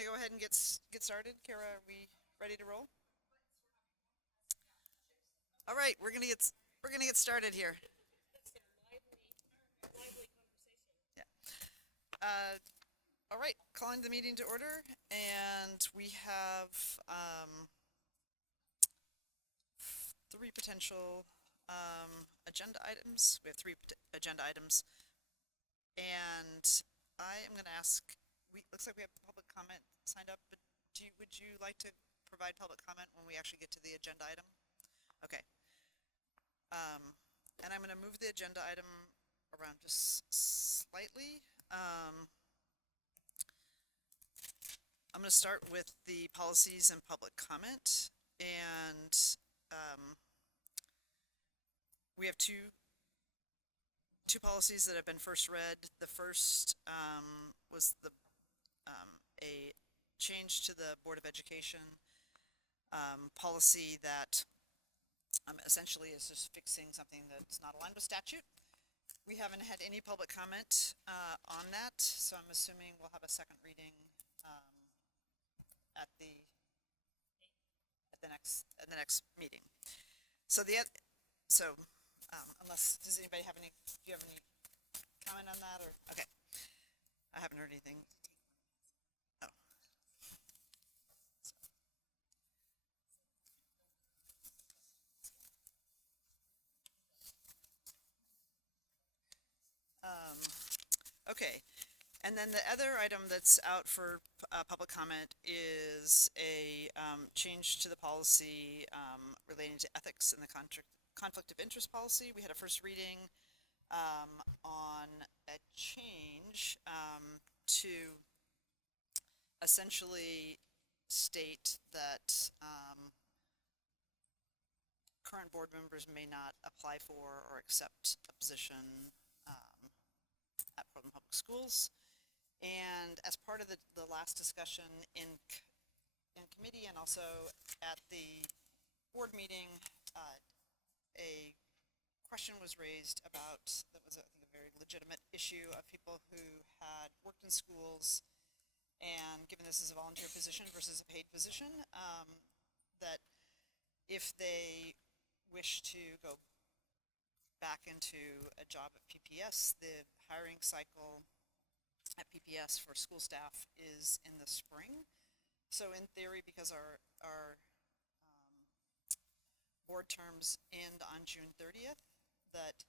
going to go ahead and get started. Kara, are we ready to roll? All right, we're gonna get started here. Yeah. Uh, all right, calling the meeting to order, and we have three potential agenda items. We have agenda items, and I am going to ask. Looks like we have public comment signed up, but would you like to provide public comment when we actually get to the agenda item? Okay. And I'm going to move the agenda item around just slightly. I'm going to start with the policies and public comment, and we have two policies that have been first read. The first was a change to the Board of Education policy that essentially is just fixing something that's not aligned with statute. We haven't had any public comment on that, so I'm assuming we'll have a second reading at the next meeting. So unless does anybody have any? Do you have any comment on that? Or okay, I haven't heard anything. Oh. Okay, and then the other item that's out for public comment is a change to the policy relating to ethics and the conflict of interest policy. We had a first reading on a change to essentially state that current board members may not apply for or accept a position at Portland Public Schools. And as part of the last discussion in committee and also at the board meeting, a question was raised about, that was I think a very legitimate issue of people who had worked in schools, and given this is a volunteer position versus a paid position, that if they wish to go back into a job at PPS, the hiring cycle at PPS for school staff is in the spring. So in theory, because our board terms end on June 30th, that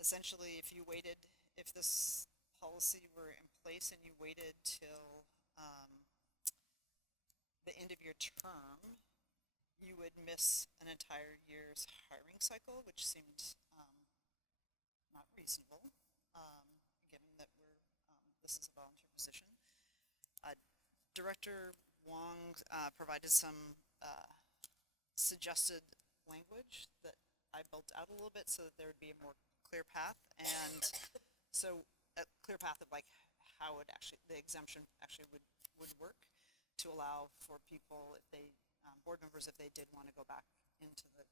essentially if this policy were in place and you waited till the end of your term, you would miss an entire year's hiring cycle, which seemed not reasonable, given that this is a volunteer position. Director Wong provided some suggested language that I built out a little bit so that there would be a more clear path, and so a clear path of like how it actually, the exemption actually would work to allow for people, if they board members, if they did want to go back into a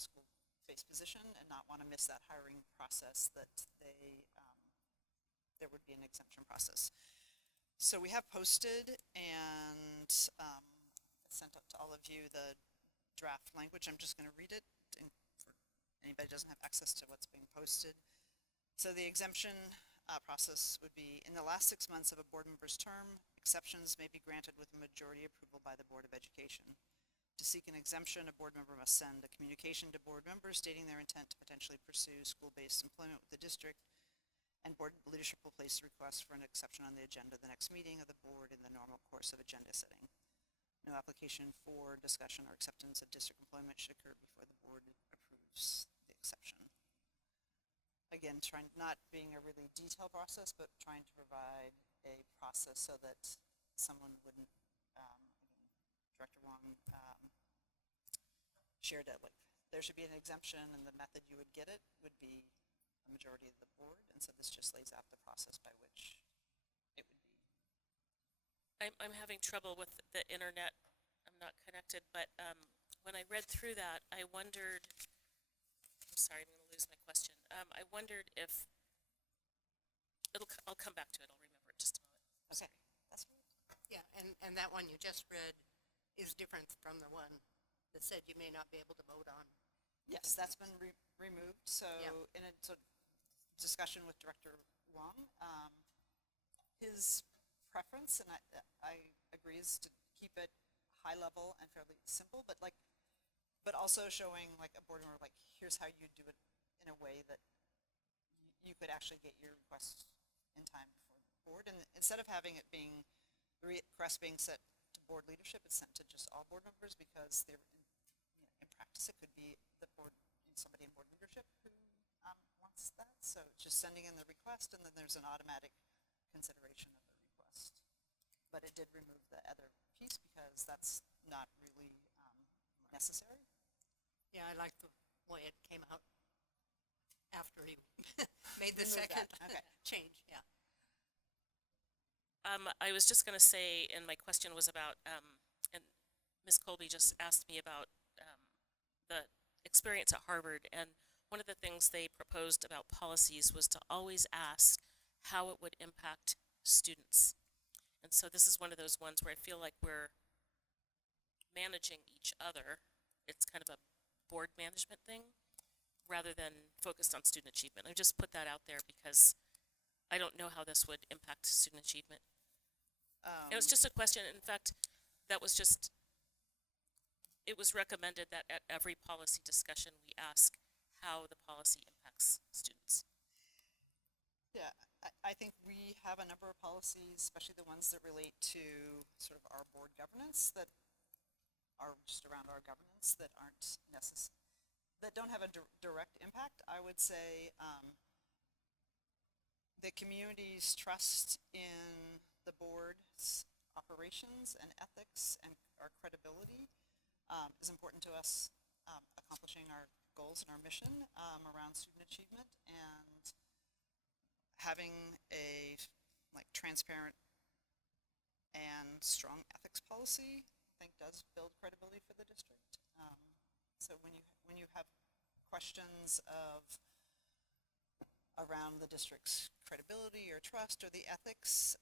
school-based position and not want to miss that hiring process, that there would be an exemption process. So we have posted and sent up to all of you the draft language. I'm just going to read it for anybody who doesn't have access to what's being posted. So the exemption process would be, in the last 6 months of a board member's term, exceptions may be granted with a majority approval by the Board of Education. To seek an exemption, a board member must send a communication to board members stating their intent to potentially pursue school-based employment with the district, and board leadership will place a request for an exception on the agenda of the next meeting of the board in the normal course of agenda setting. No application for discussion or acceptance of district employment should occur before the board approves the exception. Again, not being a really detailed process, but trying to provide a process so that someone wouldn't, Director Wong shared it, like there should be an exemption, and the method you would get it would be a majority of the board, and so this just lays out the process by which it would be. I'm having trouble with the internet. I'm not connected, but when I read through that, I wondered, I'm sorry, I'm going to lose my question. I wondered if, I'll come back to it, I'll remember it just a moment. Okay. That's right. Yeah, and that one you just read is different from the one that said you may not be able to vote on. Yes, that's been removed. So Yeah. in a sort of discussion with Director Wong, his preference, and I agree, is to keep it high level and fairly simple, but also showing like a board member, like, here's how you do it in a way that you could actually get your request in time for the board. And instead of having it being, the request being sent to board leadership, it's sent to just all board members, because they're, in practice, it could be the board, somebody in board leadership who wants that. So it's just sending in the request, and then there's an automatic consideration of the request. But it did remove the other piece because that's not really necessary. Yeah, I like the way it came out after he made the Remove second that. Okay. change, yeah. I was just going to say, and my question was about, and Ms. Colby just asked me about the experience at Harvard, and one of the things they proposed about policies was to always ask how it would impact students. And so this is one of those ones where I feel like we're managing each other. It's kind of a board management thing rather than focused on student achievement. I just put that out there because I don't know how this would impact student achievement. It was just a question. In fact, that was just, it was recommended that at every policy discussion we ask how the policy impacts students. Yeah, I think we have a number of policies, especially the ones that relate to sort of our board governance, that are just around our governance, that aren't necessary, that don't have a direct impact. I would say the community's trust in the board's operations and ethics and our credibility is important to us accomplishing our goals and our mission around student achievement, and having a transparent and strong ethics policy, I think, does build credibility for the district. So when you have questions around the district's credibility or trust or the ethics,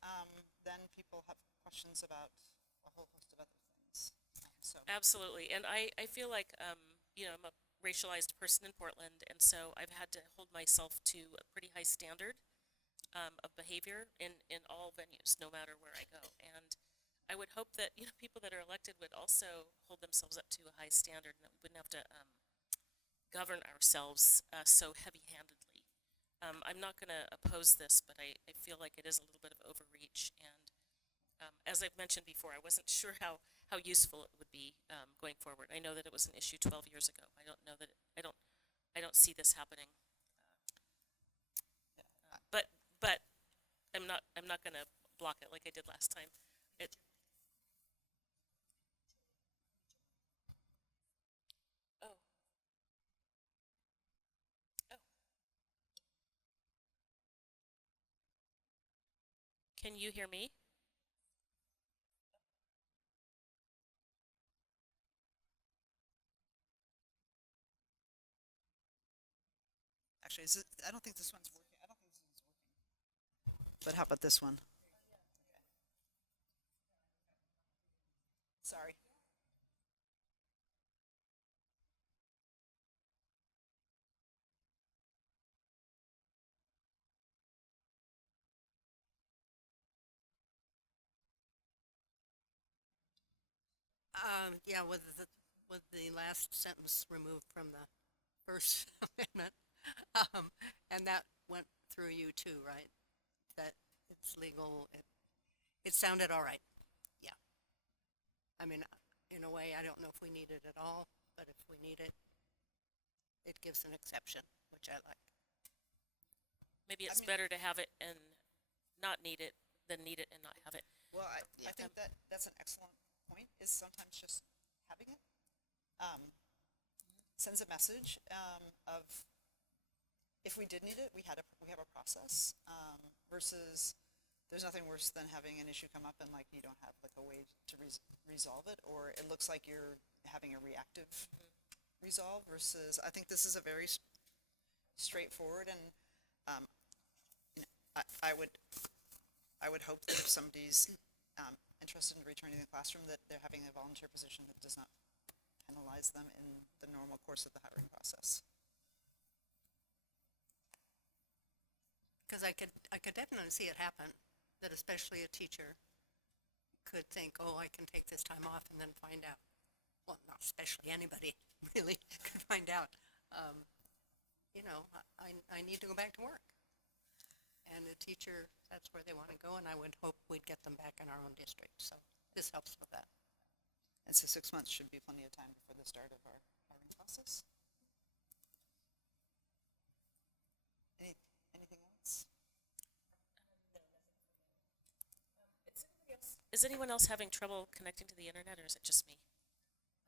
then people have questions about a whole host of other things. So Absolutely. And I feel like, you know, I'm a racialized person in Portland, and so I've had to hold myself to a pretty high standard of behavior in all venues, no matter where I go. And I would hope that, you know, people that are elected would also hold themselves up to a high standard, and that we wouldn't have to govern ourselves so heavy-handedly. I'm not going to oppose this, but I feel like it is a little bit of overreach. And as I've mentioned before, I wasn't sure how useful it would be going forward. I know that it was an issue 12 years ago. I don't know that I don't see this happening. But I'm not going to block it like I did last time. Oh. Oh. Can you hear me? actually, I don't think this one's working. I don't think this one's working. But how about this one? Sorry. Yeah, with the last sentence removed from the first amendment, and that went through you too, right? That it's legal. It sounded all right. Yeah. I mean, in a way, I don't know if we need it at all, but if we need it, it gives an exception, which I like. Maybe it's mean- better to have it and not need it than need it and not have it. Well, I think that's an excellent point, is sometimes just having it sends a message of, if we did need it, we have a process, versus there's nothing worse than having an issue come up and you don't have a way to resolve it, or it looks like you're having a reactive resolve, versus I think this is a very straightforward, and I would hope that if somebody's interested in returning to the classroom, that they're having a volunteer position that does not penalize them in the normal course of the hiring process. Because I could definitely see it happen, that especially a teacher could think, oh, I can take this time off, and then find out, well, not especially anybody really could find out, you know, I need to go back to work. And the teacher, that's where they want to go, and I would hope we'd get them back in our own district. So this helps with that. And so 6 months should be plenty of time before the start of our hiring process. Anything else? Is anyone else having trouble connecting to the internet, or is it just me?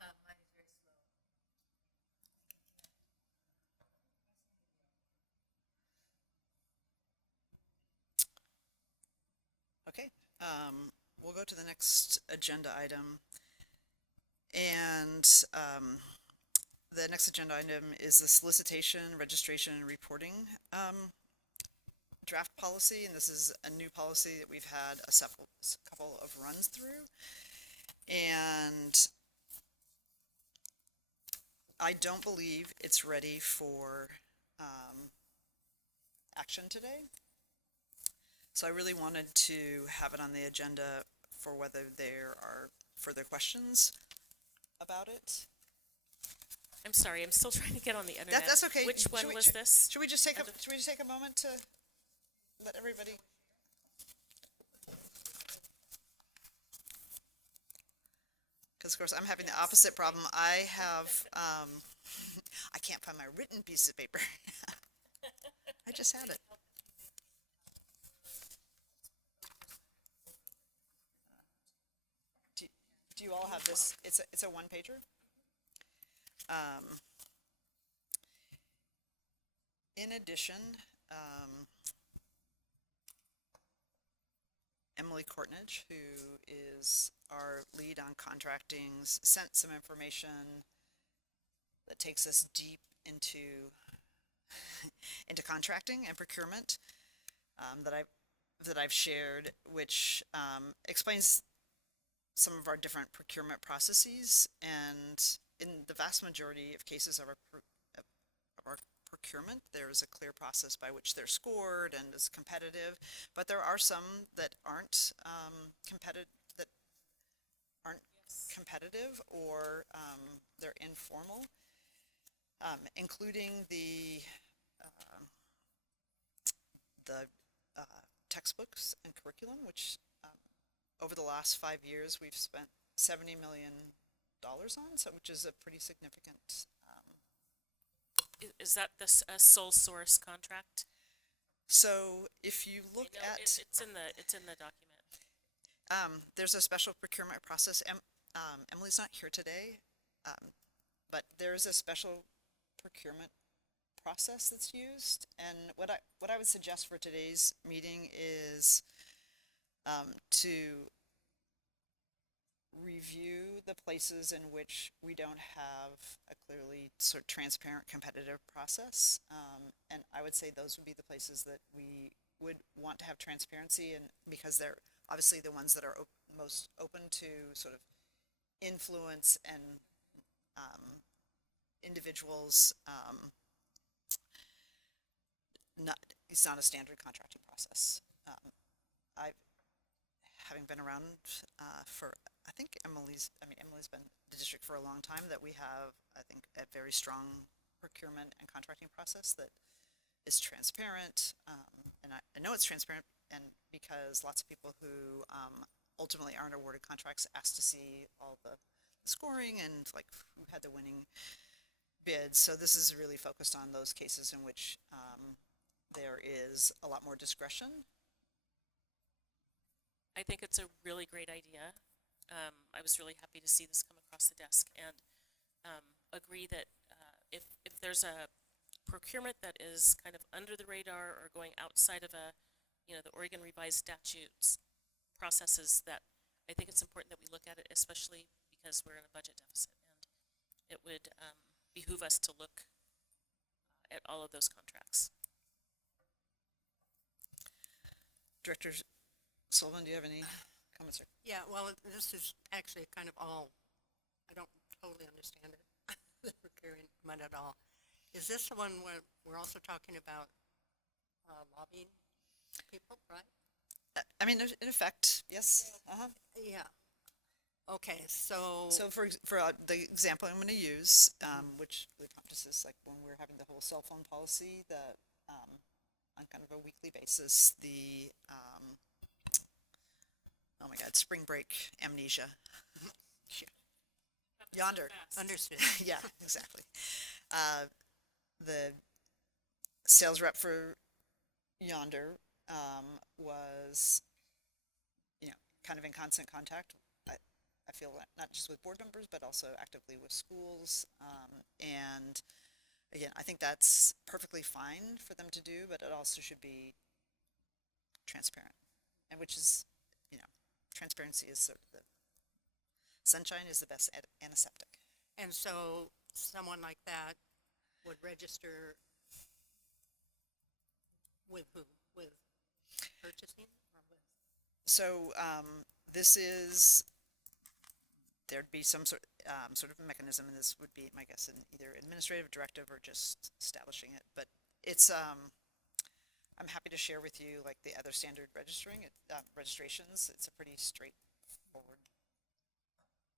Mine is very slow. Okay, we'll go to the next agenda item. And the next agenda item is the solicitation, registration, and reporting draft policy. And this is a new policy that we've had a couple of runs through. And I don't believe it's ready for action today. So I really wanted to have it on the agenda for whether there are further questions about it. I'm sorry, I'm still trying to get on the internet. That's okay. Which one was this? Should we just take a moment to let everybody? Because of course I'm having the opposite problem. I have I can't find my written piece of paper. I just had it. Do you all have this? It's a one pager. In addition, Emily Courtnidge, who is our lead on contracting, sent some information that takes us deep into into contracting and procurement that I've shared, which explains some of our different procurement processes. And in the vast majority of cases of our procurement, there's a clear process by which they're scored and is competitive. But there are some that aren't competitive, or they're informal, including the textbooks and curriculum, which over the last 5 years we've spent $70 million on, so which is a pretty significant. Is that the sole source contract? So if you look at it's in the document. there's a special procurement process. Emily's not here today, but there is a special procurement process that's used. And what I would suggest for today's meeting is to review the places in which we don't have a clearly sort of transparent competitive process. And I would say those would be the places that we would want to have transparency, and because they're obviously the ones that are most open to sort of influence and individuals. It's not a standard contracting process. Having been around for, I think Emily's been in the district for a long time, that we have, I think, a very strong procurement and contracting process that is transparent. And I know it's transparent, and because lots of people who ultimately aren't awarded contracts ask to see all the scoring and like who had the winning bids. So this is really focused on those cases in which there is a lot more discretion. I think it's a really great idea. I was really happy to see this come across the desk, and agree that if there's a procurement that is kind of under the radar or going outside of the Oregon Revised Statutes processes, that I think it's important that we look at it, especially because we're in a budget deficit, and it would behoove us to look at all of those contracts. Director Sullivan, do you have any comments are, Yeah, well, this is actually kind of all, I don't totally understand it, the procurement at all. Is this the one where we're also talking about lobbying people, right? I mean, in effect, yes. Uh-huh. Yeah. Okay, so. So for the example I'm going to use, which really practices like when we're having the whole cell phone policy, on kind of a weekly basis, oh my God, spring break amnesia. Yonder. Understood. Yeah, exactly. The sales rep for Yonder was, kind of in constant contact. I feel that not just with board members, but also actively with schools. And again, I think that's perfectly fine for them to do, but it also should be transparent. And which is, transparency is sort of the sunshine is the best antiseptic. And so someone like that would register with who? With purchasing or with? So this is, there'd be some sort of mechanism, and this would be, my guess, in either administrative directive or just establishing it. But it's, I'm happy to share with you like the other standard registrations. It's a pretty straightforward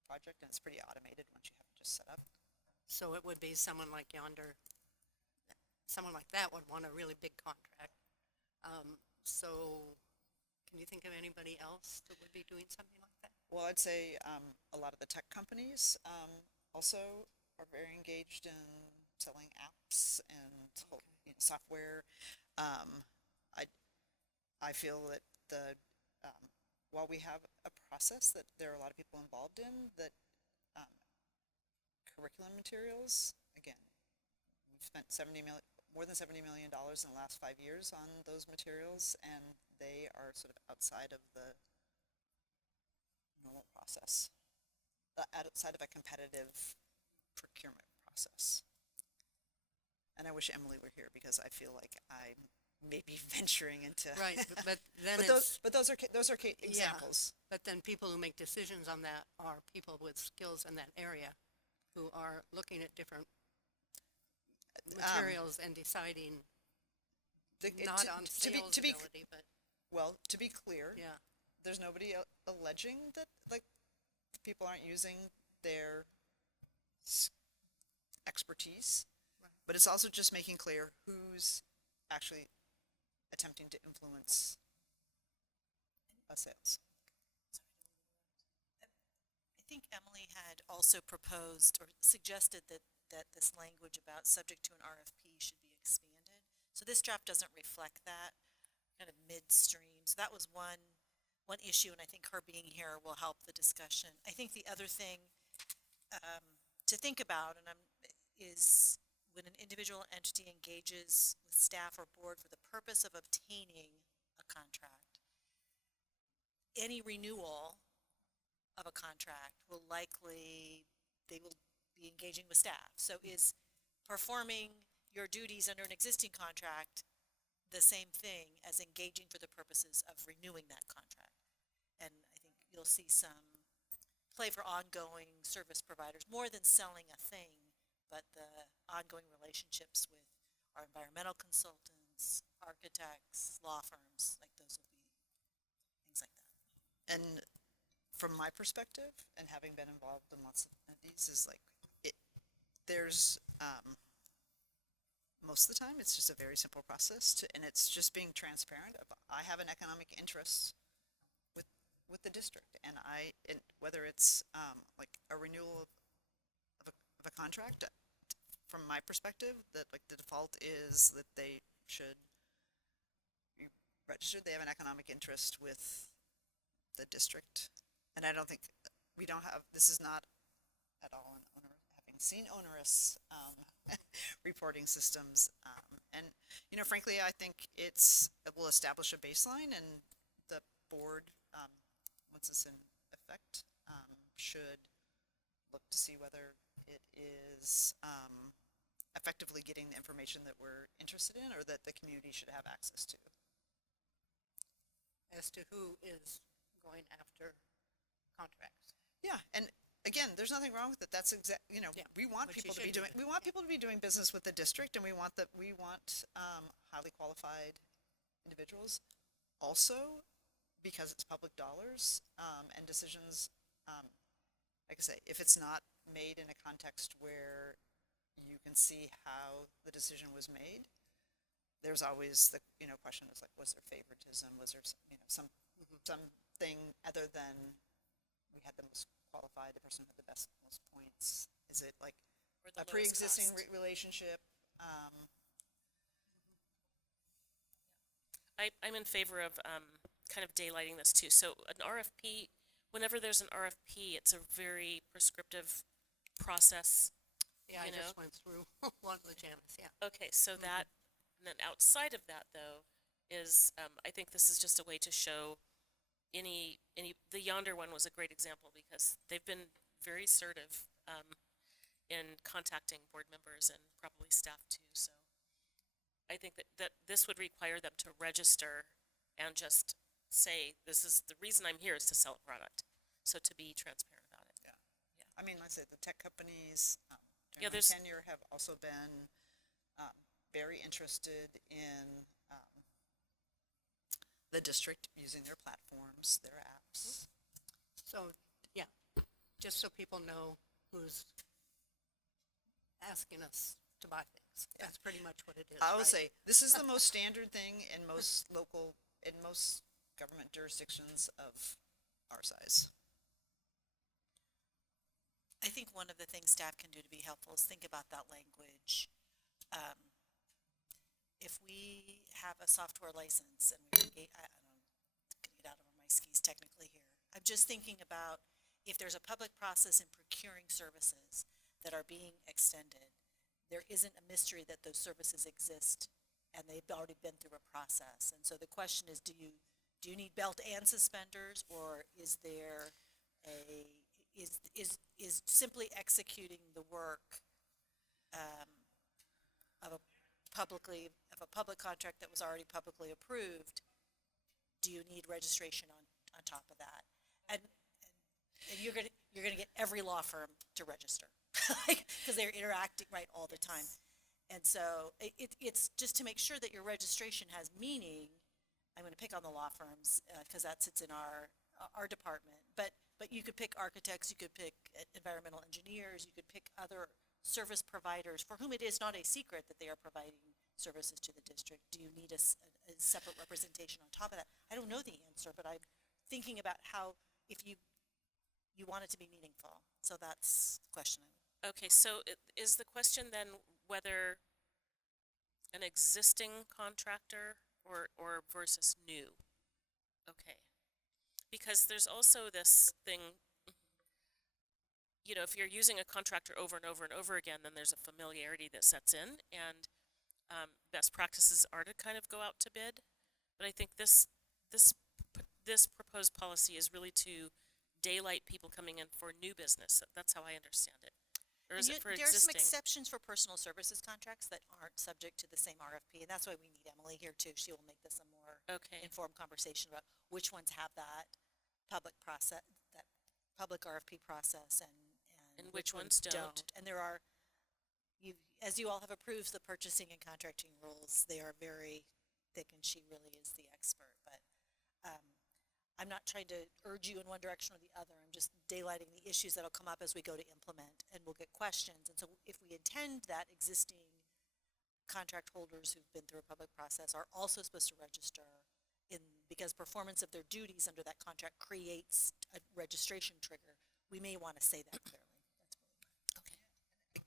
project, and it's pretty automated once you have it just set up. So it would be someone like Yonder, someone like that would want a really big contract. So can you think of anybody else that would be doing something like that? Well, I'd say a lot of the tech companies also are very engaged in selling apps and software. I feel that while we have a process that there are a lot of people involved in, that curriculum materials, again, we've spent more than $70 million in the last 5 years on those materials, and they are sort of outside of the normal process, outside of a competitive procurement process. And I wish Emily were here because I feel like I may be venturing into Right, but then but those are examples. But then people who make decisions on that are people with skills in that area who are looking at different materials and deciding not on sales ability, but well, to be clear, yeah. there's nobody alleging that like people aren't using their expertise, Right. but it's also just making clear who's actually attempting to influence sales. I think Emily had also proposed or suggested that this language about subject to an RFP should be expanded. So this draft doesn't reflect that, kind of midstream. So that was one issue, and I think her being here will help the discussion. I think the other thing to think about is when an individual entity engages with staff or board for the purpose of obtaining a contract, any renewal of a contract will they will be engaging with staff. So is performing your duties under an existing contract the same thing as engaging for the purposes of renewing that contract? And I think you'll see some play for ongoing service providers, more than selling a thing, but the ongoing relationships with our environmental consultants, architects, law firms, like those will be things like that. And from my perspective, and having been involved in lots of these, is like there's most of the time it's just a very simple process and it's just being transparent. I have an economic interest with the district, and whether it's like a renewal of a contract, from my perspective, that like the default is that they should be registered. They have an economic interest with the district, and I don't think this is not at all an having seen onerous reporting systems, and frankly, I think it will establish a baseline, and the board, once it's in effect, should look to see whether it is effectively getting the information that we're interested in or that the community should have access to. As to who is going after contracts. Yeah, and again, there's nothing wrong with it. That's Yeah, we want which you people to be should be doing, we want people to be doing business with the district, and we want highly qualified individuals. Also, because it's public dollars, and decisions, like I say, if it's not made in a context where you can see how the decision was made, there's always the, question is like, was there favoritism? Was there, something other than we had the most qualified, the person who had the most points? Is it like Or the a lowest pre-existing cost. relationship? I'm in favor of kind of daylighting this too. So an RFP, whenever there's an RFP, it's a very prescriptive process. Yeah, I You know? just went through one with Janice, yeah. Okay, so that, and then outside of that though, is I think this is just a way to show the Yonder one was a great example because they've been very assertive in contacting board members and probably staff too. So I think that this would require them to register and just say, this is the reason I'm here is to sell a product. So to be transparent about it. I mean, like I said, the tech companies, Yeah, during my there's- tenure have also been very interested in the district using their platforms, their apps. So, yeah, just so people know who's asking us to buy things. That's pretty much what it is, I would right? say, this is the most standard thing in most government jurisdictions of our size. I think one of the things staff can do to be helpful is think about that language. If we have a software license and I'm gonna get out over my skis technically here. I'm just thinking about if there's a public process in procuring services that are being extended, there isn't a mystery that those services exist and they've already been through a process. And so the question is, do you need belt and suspenders, or is there is simply executing the work of a public contract that was already publicly approved? Do you need registration on top of that? And you're gonna get every law firm to register because they're interacting right all the time. And so it's just to make sure that your registration has meaning. I'm going to pick on the law firms because that sits in our department. But you could pick architects, you could pick environmental engineers, you could pick other service providers for whom it is not a secret that they are providing services to the district. Do you need a separate representation on top of that? I don't know the answer, but I'm thinking about how if you want it to be meaningful. So that's the question. Okay, so is the question then whether an existing contractor or versus new? Okay. Because there's also this thing, if you're using a contractor over and over and over again, then there's a familiarity that sets in, and best practices are to kind of go out to bid. But I think this proposed policy is really to daylight people coming in for new business. That's how I understand it. Or is it for There are some existing? exceptions for personal services contracts that aren't subject to the same RFP, and that's why we need Emily here too. She will make this a more Okay. informed conversation about which ones have that public process, that public RFP process, And which ones don't. And there are, as you all have approved the purchasing and contracting rules, they are very thick, and she really is the expert. But I'm not trying to urge you in one direction or the other. I'm just daylighting the issues that'll come up as we go to implement, and we'll get questions. And so if we intend that existing contract holders who've been through a public process are also supposed to register because performance of their duties under that contract creates a registration trigger, we may want to say that clearly. That's really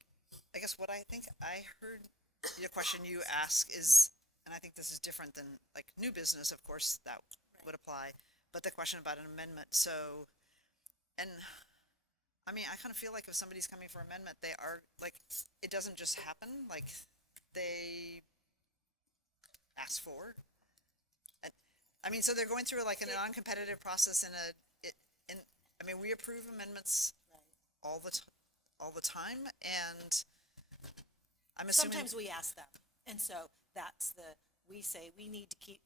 I guess what I think I heard the question you ask is, and I think this is different than like new business, of course, that would apply, but the question about an amendment. So, and I mean, I kind of feel like if somebody's coming for amendment, they are like, it doesn't just happen, like they ask for. And, I mean, so they're going through like a non-competitive process I mean, we approve amendments right. all the time, and I'm assuming. Sometimes we ask them, and so we say we need to keep,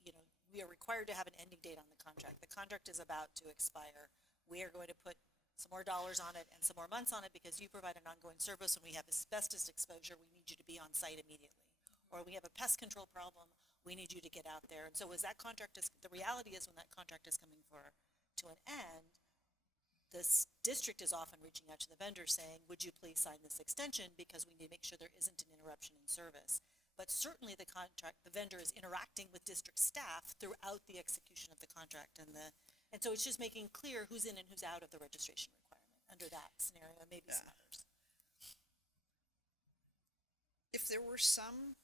we are required to have an ending date on the contract. The contract is about to expire. We are going to put some more dollars on it and some more months on it because you provide an ongoing service. When we have asbestos exposure, we need you to be on site immediately. Or we have a pest control problem, we need you to get out there. And so as that contract is, the reality is when that contract is coming to an end, this district is often reaching out to the vendor saying, would you please sign this extension because we need to make sure there isn't an interruption in service. But certainly the vendor is interacting with district staff throughout the execution of the contract, and so it's just making clear who's in and who's out of the registration requirement under that scenario, and maybe some others. If there were some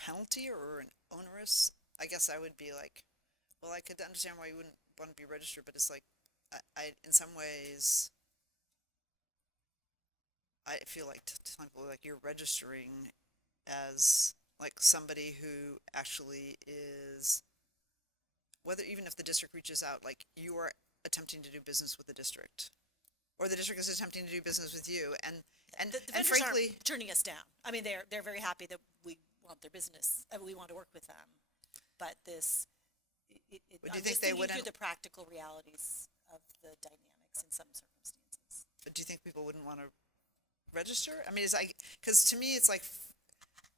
penalty or an onerous, I guess I would be like, well, I could understand why you wouldn't want to be registered, but it's like, I in some ways, I feel like to some people, like you're registering as like somebody who actually is, whether even if the district reaches out, like you are attempting to do business with the district, or the district is attempting to do business with you, and The vendors frankly, aren't turning us down. I mean, they're very happy that we want their business, we want to work with them. But this, Would you I'm think just they thinking wouldn't- through the practical realities of the dynamics in some circumstances. do you think people wouldn't want to register? I mean, it's like, because to me, it's like,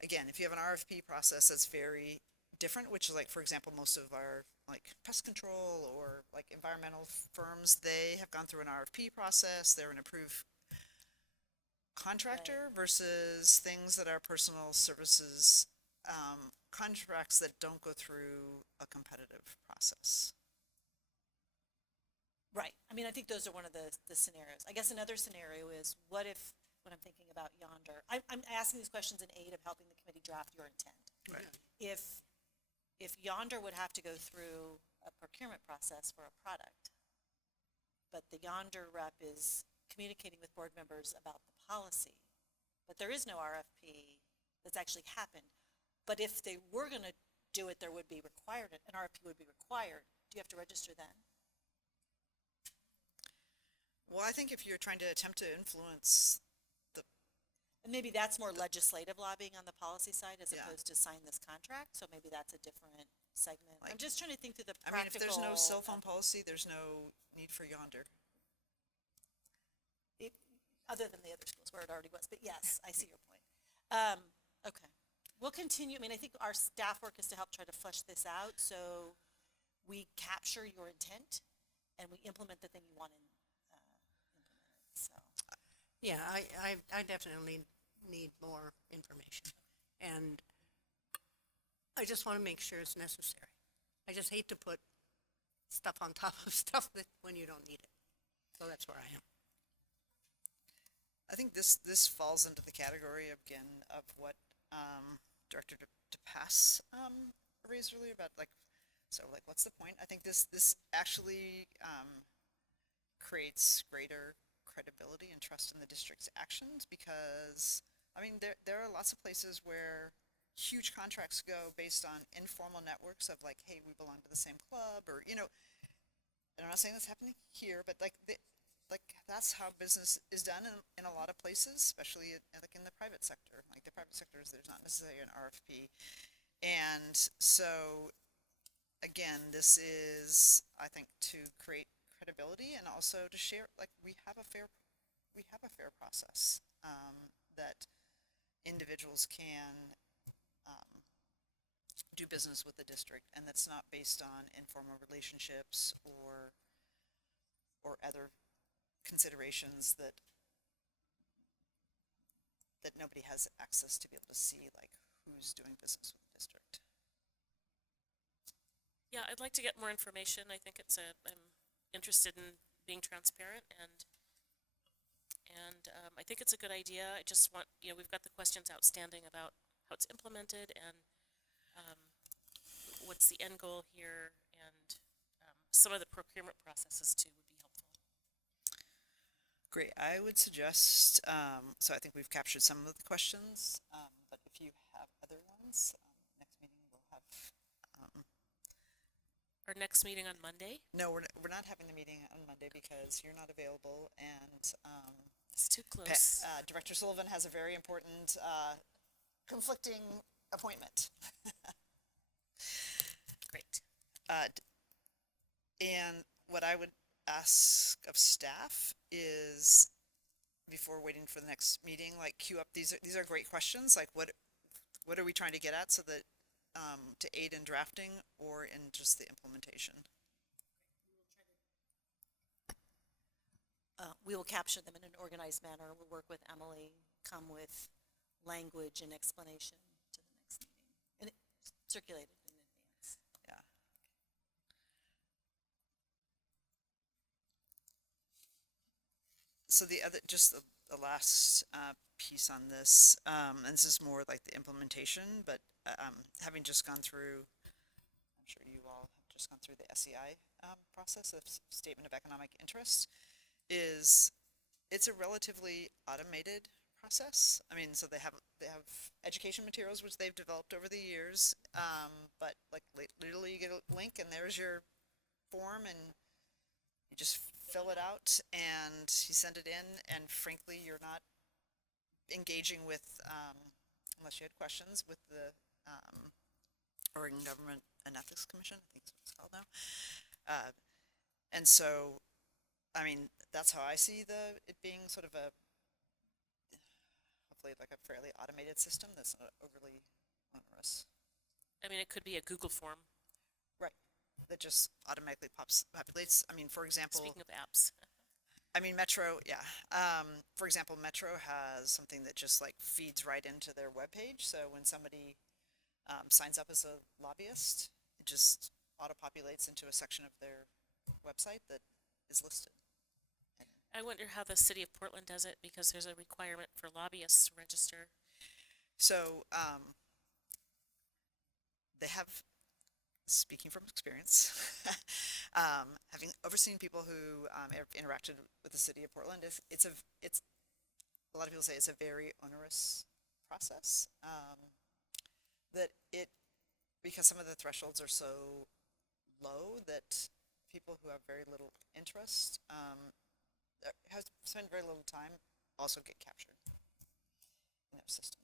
again, if you have an RFP process that's very different, which is like, for example, most of our like pest control or like environmental firms, they have gone through an RFP process, they're an approved contractor versus things that are personal services, contracts that don't go through a competitive process. Right. I mean, I think those are one of the scenarios. I guess another scenario is what if, when I'm thinking about Yonder, I'm asking these questions in aid of helping the committee draft your intent. Right. If Yonder would have to go through a procurement process for a product, but the Yonder rep is communicating with board members about the policy, but there is no RFP that's actually happened. But if they were going to do it, there would be required, an RFP would be required. Do you have to register then? Well, I think if you're trying to attempt to influence, And maybe that's more legislative lobbying on the policy side as Yeah. opposed to sign this contract. So maybe that's a different segment. I'm Like- just trying to think through the I mean, if practical. there's no cell phone policy, there's no need for Yonder. Other than the other schools where it already was, but yes, I see your point. Okay, we'll continue. I mean, I think our staff work is to help try to flesh this out, so we capture your intent and we implement the thing you want to implement. So, Yeah, I definitely need more information. And I just want to make sure it's necessary. I just hate to put stuff on top of stuff that when you don't need it. So that's where I am. I think this falls into the category again of what Director DePass raised earlier about like, so like what's the point? I think this actually creates greater credibility and trust in the district's actions, because I mean there are lots of places where huge contracts go based on informal networks of like, hey, we belong to the same club, or and I'm not saying that's happening here, but like that's how business is done in a lot of places, especially like in the private sector. Like the private sectors, there's not necessarily an RFP. And so, again, this is, I think, to create credibility and also to share, like we have a fair process that individuals can do business with the district, and that's not based on informal relationships or other considerations that nobody has access to be able to see, like who's doing business with the district. Yeah, I'd like to get more information. I think I'm interested in being transparent, and I think it's a good idea. I just want, we've got the questions outstanding about how it's implemented and what's the end goal here, and some of the procurement processes too would be helpful. Great. I would suggest, so I think we've captured some of the questions, but if you have other ones, next meeting we'll have, Our next meeting on Monday? no, we're not having the meeting on Monday because you're not available, and It's too close. Director Sullivan has a very important conflicting appointment. Great. And what I would ask of staff is, before waiting for the next meeting, like queue up, these are great questions, like what are we trying to get at so that, to aid in drafting or in just the implementation? We will capture them in an organized manner. We'll work with Emily, come with language and explanation to the next meeting, and circulate it in advance. Yeah. So the other, just the last piece on this, and this is more like the implementation, but having just gone through, I'm sure you all have just gone through the SEI process, the Statement of Economic Interest, is it's a relatively automated process. I mean, so they have education materials which they've developed over the years, but like literally you get a link and there's your form and you just fill it out and you send it in, and frankly you're not engaging with, unless you had questions, with the Oregon Government and Ethics Commission, I think that's what it's called now. And so, I mean, that's how I see it being sort of hopefully like a fairly automated system that's not overly onerous. I mean, it could be a Google form. Right. That just automatically populates. I mean, for example, Speaking of apps, I mean, Metro, yeah. For example, Metro has something that just like feeds right into their webpage. So when somebody signs up as a lobbyist, it just auto-populates into a section of their website that is listed. I wonder how the city of Portland does it, because there's a requirement for lobbyists to register. So they have, speaking from experience, having overseen people who have interacted with the city of Portland, it's a lot of people say it's a very onerous process. Because some of the thresholds are so low that people who have very little interest, has spent very little time, also get captured in their system.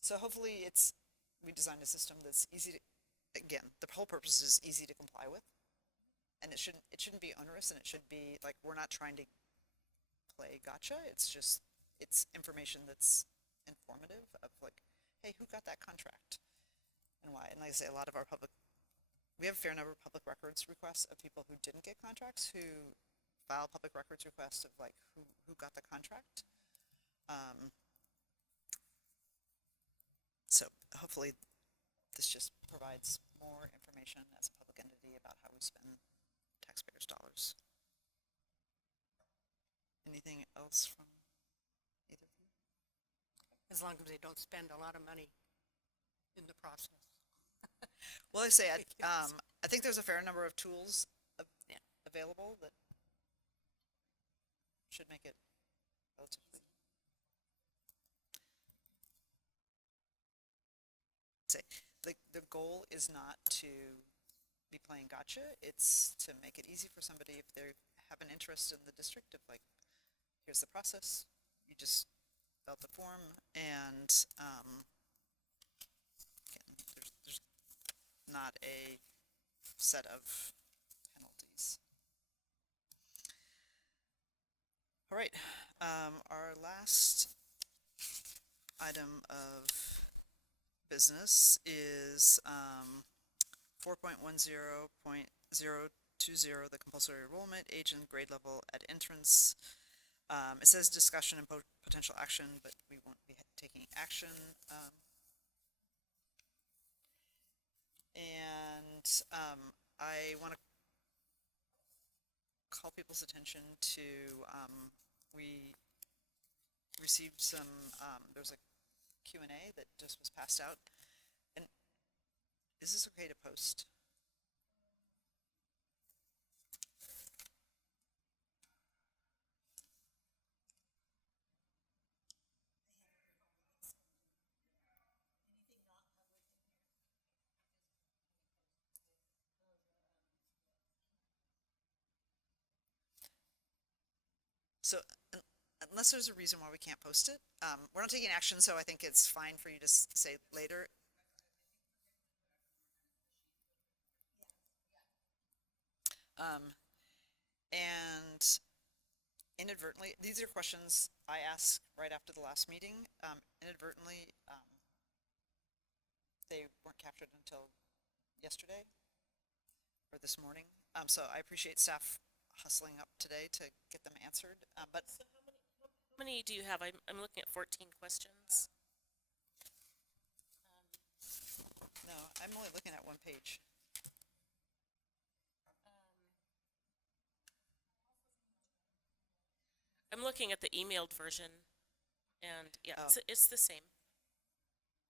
So hopefully we designed a system that's easy to, again, the whole purpose is easy to comply with, and it shouldn't be onerous, and it should be like, we're not trying to play gotcha. It's just, it's information that's informative of like, hey, who got that contract and why? And like I say, we have a fair number of public records requests of people who didn't get contracts, who file public records requests of like who got the contract. So hopefully this just provides more information as a public entity about how we spend taxpayers' dollars. Anything else from either of you? As long as they don't spend a lot of money in the process. Well, I say, I think there's a fair number of tools available that should make it relatively. Say, the goal is not to be playing gotcha. It's to make it easy for somebody, if they have an interest in the district, of like, here's the process. You just fill out the form, and again, there's not a set of penalties. All right, our last item of business is 4.10.020, the compulsory enrollment, age and grade level at entrance. It says discussion and potential action, but we won't be taking action. I want to call people's attention to, we received some, there's a Q&A that just was passed out. And is this okay to post? So unless there's a reason why we can't post it, we're not taking action, so I think it's fine for you to say later. And inadvertently, these are questions I asked right after the last meeting. Inadvertently, they weren't captured until yesterday or this morning. So I appreciate staff hustling up today to get them answered. But So how many do you have? I'm looking at 14 questions. no, I'm only looking at one page. I'm looking at the emailed version, and yeah, Oh. it's the same.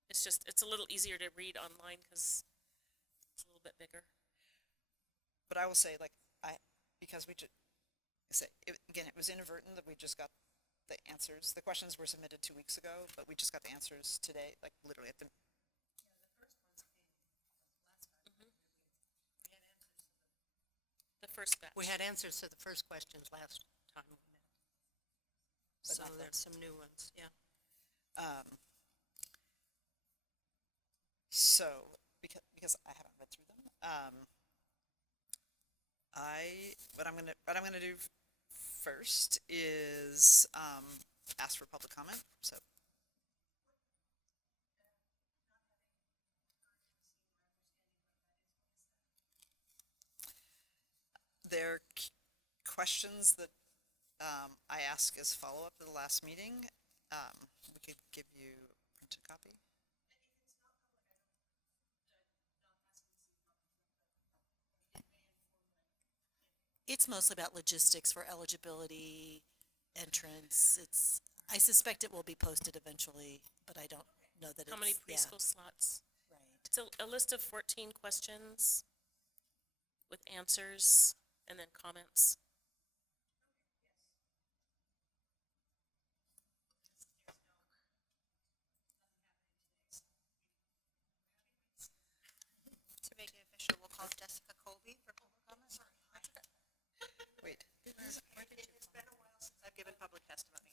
It's just, it's a little easier to read online because it's a little bit bigger. But I will say, like, because we just, again, it was inadvertent that we just got the answers. The questions were submitted 2 weeks ago, but we just got the answers today, like literally at the. The first batch. We had answers to the first questions last time we met. But So not there's some new ones, yeah. So because I haven't read through them, what I'm gonna do first is ask for public comment. So. They're questions that I ask as follow-up to the last meeting. We could give you a printed copy. It's mostly about logistics for eligibility, entrance. I suspect it will be posted eventually, but I don't know that How many yeah, preschool slots? right. It's a list of 14 questions with answers and then comments. To make it official, we'll call Jessica Colby for public comment. Wait. It's been a while since I've given public testimony.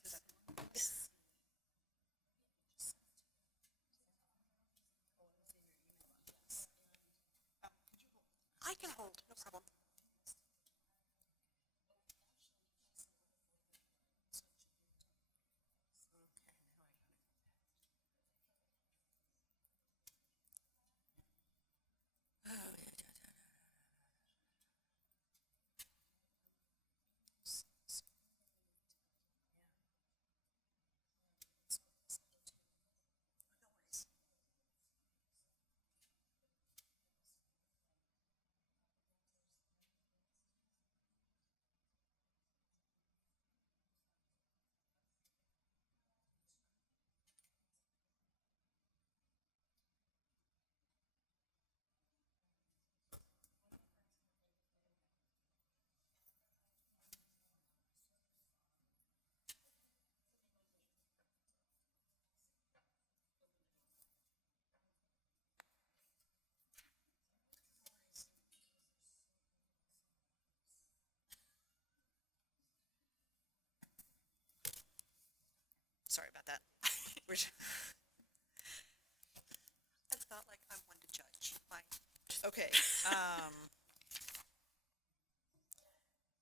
I can hold, no problem. Sorry about that. It's not like I'm one to judge. Okay.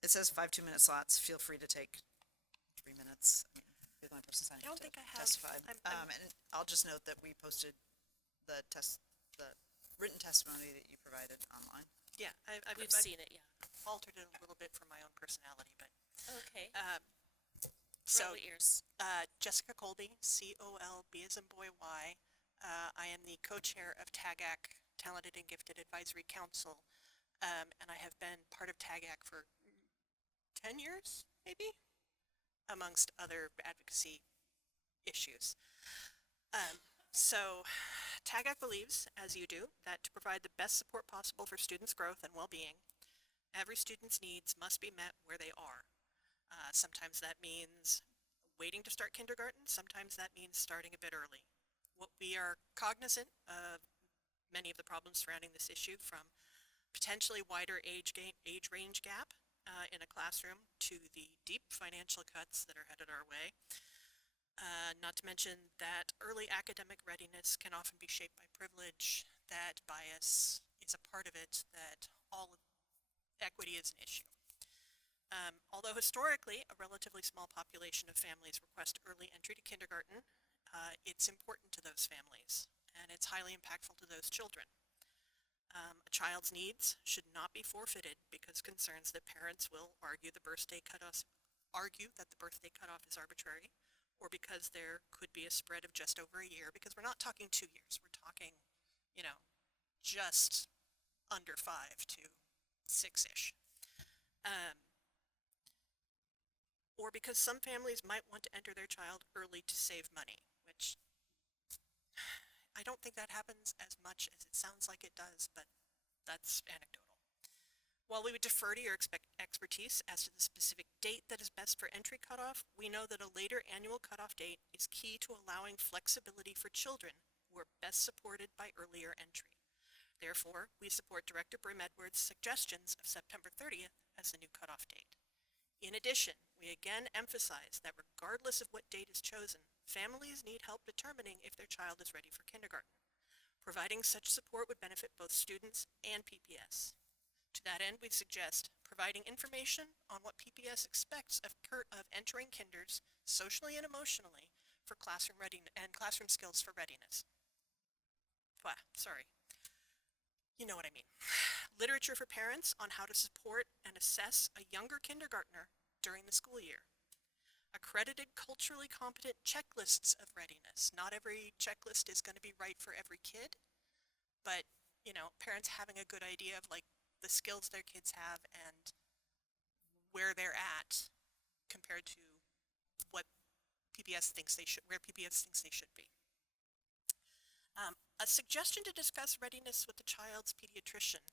It says 5 2-minute slots. Feel free to take 3 minutes. I mean, you're the only person signing I up don't to think I have. testify. I'm- And I'll just note that we posted the written testimony that you provided online. Yeah, I've We've seen it, yeah. altered it a little bit for my own personality, but, Okay. so, Roll the ears. Jessica Colby, COLB as in boy Y. I am the co-chair of TAGAC, Talented and Gifted Advisory Council, and I have been part of TAGAC for 10 years, maybe, amongst other advocacy issues. So TAGAC believes, as you do, that to provide the best support possible for students' growth and well-being, every student's needs must be met where they are. Sometimes that means waiting to start kindergarten. Sometimes that means starting a bit early. What we are cognizant of many of the problems surrounding this issue, from potentially wider age range gap in a classroom to the deep financial cuts that are headed our way. Not to mention that early academic readiness can often be shaped by privilege, that bias is a part of it, that all of equity is an issue. Although historically a relatively small population of families request early entry to kindergarten, it's important to those families and it's highly impactful to those children. A child's needs should not be forfeited because concerns that parents will argue that the birthday cutoff is arbitrary, or because there could be a spread of just over a year, because we're not talking 2 years, we're talking, just under 5 to 6-ish. Or because some families might want to enter their child early to save money, which I don't think that happens as much as it sounds like it does, but that's anecdotal. While we would defer to your expertise as to the specific date that is best for entry cutoff, we know that a later annual cutoff date is key to allowing flexibility for children who are best supported by earlier entry. Therefore, we support Director Brim-Edwards' suggestions of September 30th as the new cutoff date. In addition, we again emphasize that regardless of what date is chosen, families need help determining if their child is ready for kindergarten. Providing such support would benefit both students and PPS. To that end, we suggest providing information on what PPS expects of entering kinders socially and emotionally for classroom readiness and classroom skills for readiness. Sorry. You know what I mean. Literature for parents on how to support and assess a younger kindergartner during the school year. Accredited culturally competent checklists of readiness. Not every checklist is going to be right for every kid, but, parents having a good idea of the skills their kids have and where they're at compared to what PPS thinks they should, where PPS thinks they should be. A suggestion to discuss readiness with the child's pediatrician.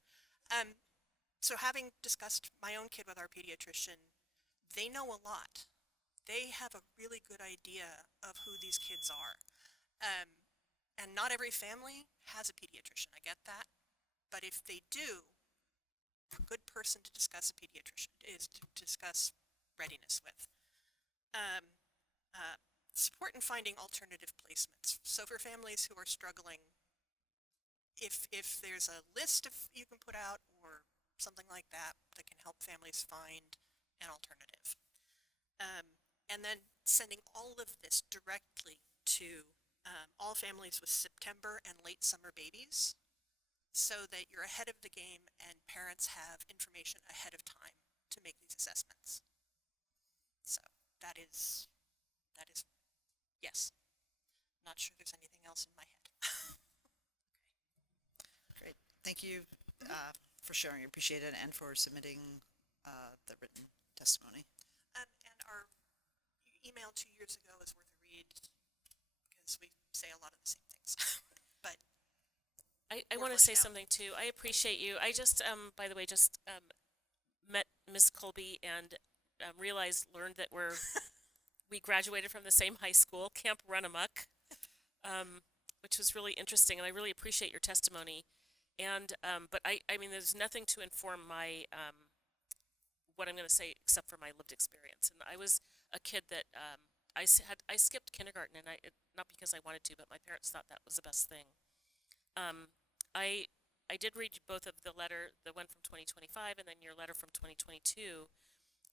So having discussed my own kid with our pediatrician, they know a lot. They have a really good idea of who these kids are. And not every family has a pediatrician, I get that. But if they do, a good person to discuss a pediatrician is to discuss readiness with. Support in finding alternative placements. So for families who are struggling, if there's a list you can put out or something like that can help families find an alternative. And then sending all of this directly to all families with September and late summer babies so that you're ahead of the game and parents have information ahead of time to make these assessments. So that is yes. Not sure there's anything else in my head. Great. Thank you for sharing. I appreciate it, and for submitting the written testimony. And our email 2 years ago is worth a read because we say a lot of the same things. But I More want to fleshed say out. something too. I appreciate you. I just, by the way, met Miss Colby and learned that we graduated from the same high school, Camp Runamuck, which was really interesting, and I really appreciate your testimony. And but I mean, there's nothing to inform my what I'm going to say except for my lived experience. And I was a kid that I skipped kindergarten, and not because I wanted to, but my parents thought that was the best thing. I did read both of the one from 2025 and then your letter from 2022,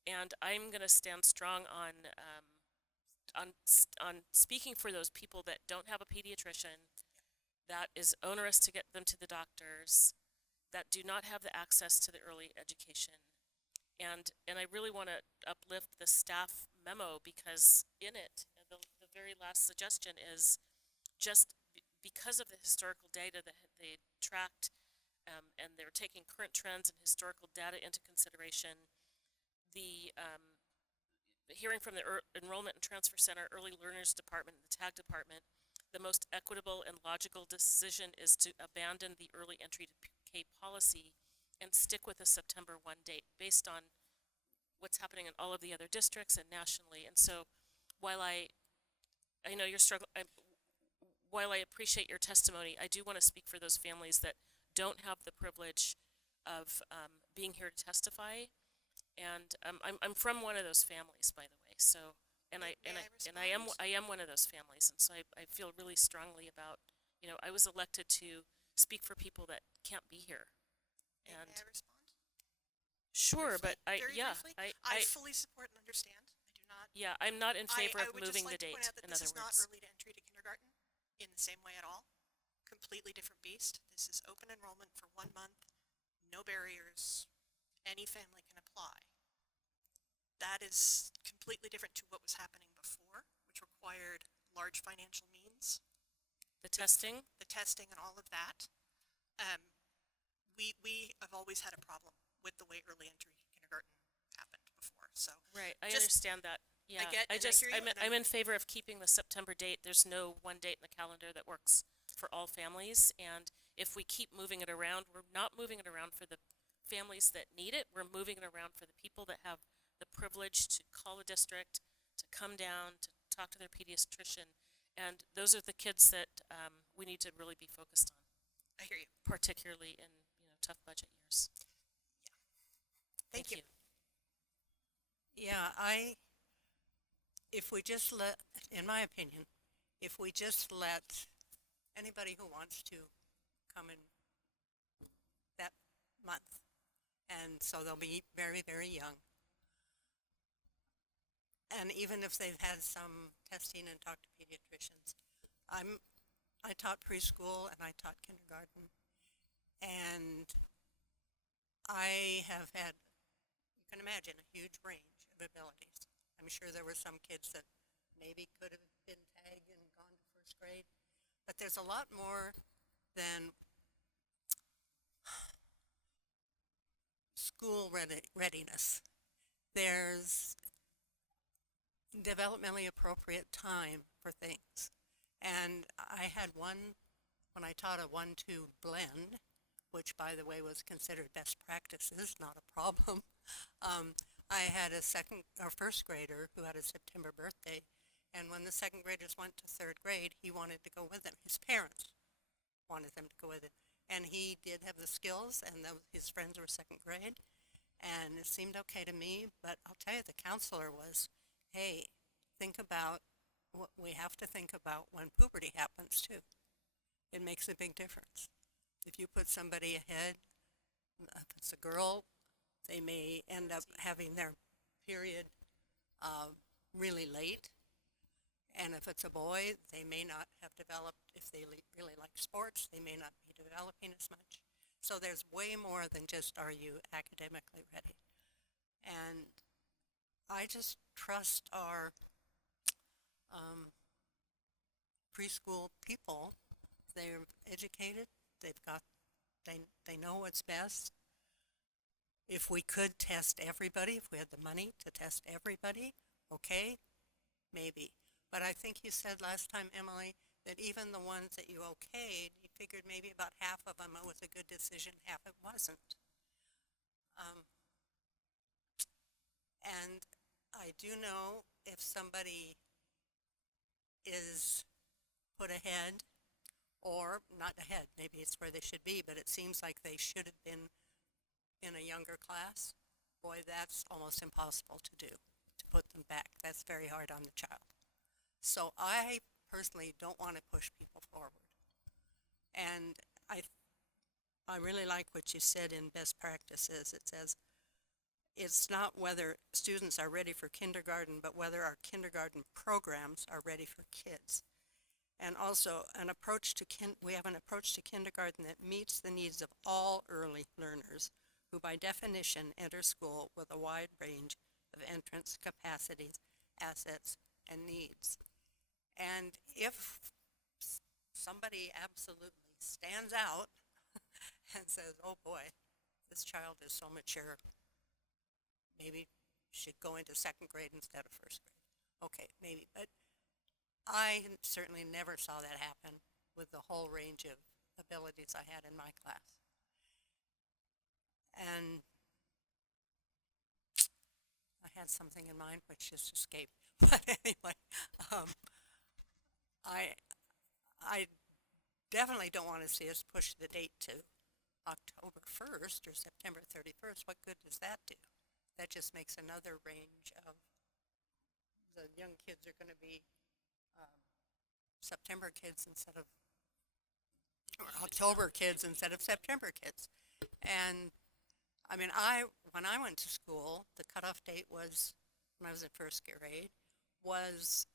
and I'm going to stand strong on speaking for those people that don't have a pediatrician, that is onerous to get them to the doctors, that do not have the access to the early education. And I really want to uplift the staff memo, because in it, the very last suggestion is just because of the historical data that they tracked, and they're taking current trends and historical data into consideration, the hearing from the Enrollment and Transfer Center, Early Learners Department, and the TAG Department, the most equitable and logical decision is to abandon the early entry to K policy and stick with the September 1 date based on what's happening in all of the other districts and nationally. And so while I know you're struggling, while I appreciate your testimony, I do want to speak for those families that don't have the privilege of being here to testify. And I'm from one of those families, by the way. So, I am one of those families, and so I feel really strongly about, I was elected to speak for people that can't be here. And may I respond? Sure, but very yeah, briefly, I, fully support and understand. I do not. yeah, I'm not in favor I of would just moving like the to point date, out that in this other is not words. early to entry to kindergarten in the same way at all. Completely different beast. This is open enrollment for 1 month, no barriers, any family can apply. That is completely different to what was happening before, which required large financial means, The testing, the testing and all of that. We have always had a problem with the way early entry kindergarten happened before, so. right, I Just- understand that. Yeah, get- I and I just, hear you, and I'm in favor of keeping the September date. There's no one date in the calendar that works for all families. And if we keep moving it around, we're not moving it around for the families that need it. We're moving it around for the people that have the privilege to call a district, to come down, to talk to their pediatrician. And those are the kids that we need to really be focused on, I hear you. particularly in tough budget years. Thank you. Yeah, if we just let, in my opinion, if we just let anybody who wants to come in that month, and so they'll be very, very young, and even if they've had some testing and talked to pediatricians, I taught preschool and I taught kindergarten, and I have had, you can imagine, a huge range of abilities. I'm sure there were some kids that maybe could have been tagged and gone to first grade, but there's a lot more than school readiness. There's developmentally appropriate time for things. And I had one, when I taught a 1-2 blend, which by the way was considered best practices, not a problem. I had a first grader who had a September birthday, and when the second graders went to third grade, he wanted to go with them. His parents wanted them to go with him. And he did have the skills, and his friends were second grade, and it seemed okay to me, but I'll tell you, the counselor was, hey, think about what we have to think about when puberty happens too. It makes a big difference. If you put somebody ahead, if it's a girl, they may end up having their period really late. And if it's a boy, they may not have developed, if they really like sports, they may not be developing as much. So there's way more than just, are you academically ready? And I just trust our preschool people. They're educated, they know what's best. If we could test everybody, if we had the money to test everybody, okay, maybe. But I think you said last time, Emily, that even the ones that you okayed, you figured maybe about half of them it was a good decision, half it wasn't. And I do know if somebody is put ahead, or not ahead, maybe it's where they should be, but it seems like they should have been in a younger class, boy, that's almost impossible to do, to put them back. That's very hard on the child. So I personally don't want to push people forward. And I really like what you said in best practices. It says, it's not whether students are ready for kindergarten, but whether our kindergarten programs are ready for kids. And also we have an approach to kindergarten that meets the needs of all early learners who by definition enter school with a wide range of entrance capacities, assets, and needs. And if somebody absolutely stands out and says, oh boy, this child is so mature, maybe should go into second grade instead of first grade. Okay, maybe, but I certainly never saw that happen with the whole range of abilities I had in my class. And I had something in mind which just escaped. But anyway, I definitely don't want to see us push the date to October 1st or September 31st. What good does that do? That just makes another range of the young kids are going to be September kids instead of, or October kids instead of September kids. And I mean, I when I went to school, the cutoff date was, when I was in first grade, was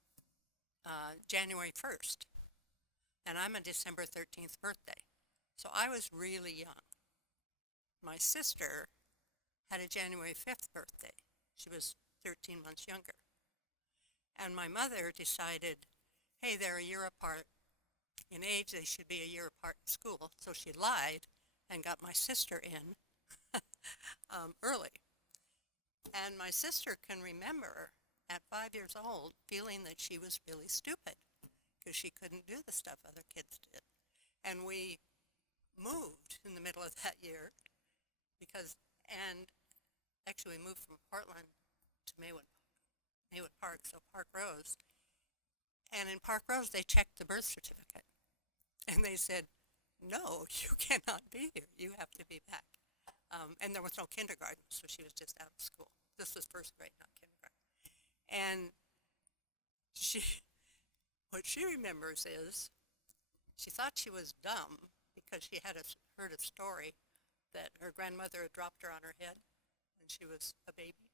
January 1st. And I'm a December 13th birthday. So I was really young. My sister had a January 5th birthday. She was 13 months younger. And my mother decided, hey, they're a year apart in age, they should be a year apart in school. So she lied and got my sister in early. And my sister can remember at 5 years old feeling that she was really stupid because she couldn't do the stuff other kids did. And we moved in the middle of that year and actually we moved from Portland to Maywood Park, so Park Rose. And in Park Rose, they checked the birth certificate. And they said, no, you cannot be here. You have to be back. And there was no kindergarten, so she was just out of school. This was first grade, not kindergarten. And what she remembers is she thought she was dumb because she had heard a story that her grandmother had dropped her on her head when she was a baby.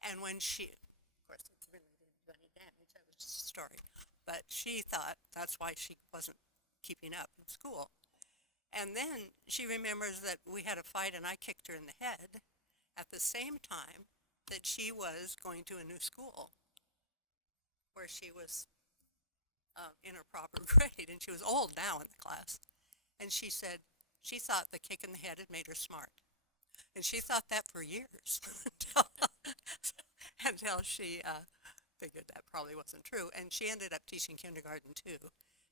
And when of course, it really didn't do any damage, that was just a story. But she thought that's why she wasn't keeping up in school. And then she remembers that we had a fight and I kicked her in the head at the same time that she was going to a new school where she was in her proper grade, and she was old now in the class. And she said she thought the kick in the head had made her smart. And she thought that for years until she figured that probably wasn't true. And she ended up teaching kindergarten too.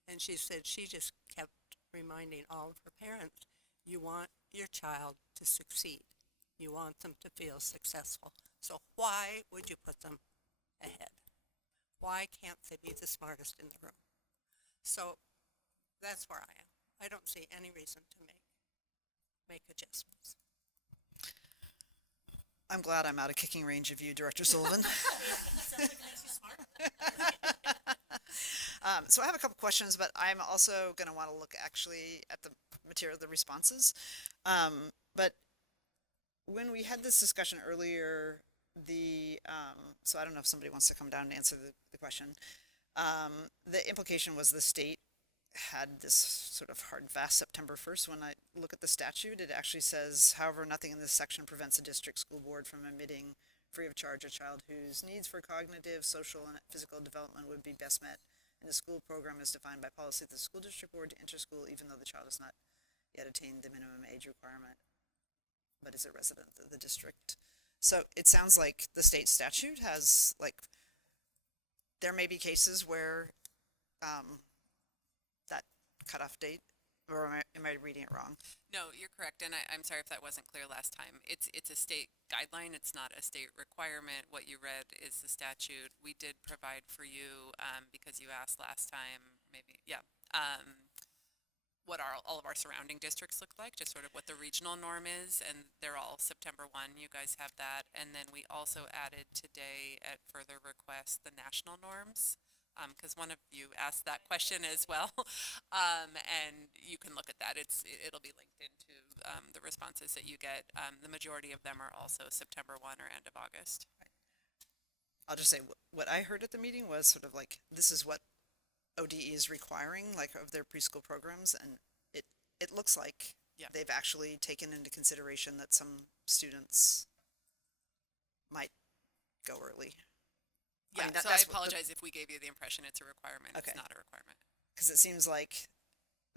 And she said she just kept reminding all of her parents, you want your child to succeed. You want them to feel successful. So why would you put them ahead? Why can't they be the smartest in the room? So that's where I am. I don't see any reason to make adjustments. I'm glad I'm out of kicking range of you, Director Sullivan. So I have a couple questions, but I'm also going to want to look actually at the material, the responses. But when we had this discussion earlier, so I don't know if somebody wants to come down and answer the question. The implication was the state had this sort of hard and fast September 1st. When I look at the statute, it actually says, however, nothing in this section prevents a district school board from admitting free of charge a child whose needs for cognitive, social, and physical development would be best met in the school program as defined by policy of the school district board to enter school, even though the child has not yet attained the minimum age requirement, but is a resident of the district. So it sounds like the state statute has, like, there may be cases where that cutoff date, or am I reading it wrong? No, you're correct, and I'm sorry if that wasn't clear last time. It's a state guideline. It's not a state requirement. What you read is the statute. We did provide for you, because you asked last time, maybe, yeah, what all of our surrounding districts look like, just sort of what the regional norm is, and they're all September 1. You guys have that, and then we also added today at further request the national norms. Because one of you asked that question as well, and you can look at that. It'll be linked into the responses that you get. The majority of them are also September 1 or end of August. I'll just say what I heard at the meeting was sort of like, this is what ODE is requiring, like, of their preschool programs, and it looks like they've actually taken into consideration that some students might go early. Yeah, I mean, so I apologize if we gave you the impression it's a requirement. Okay. It's not a requirement. Because it seems like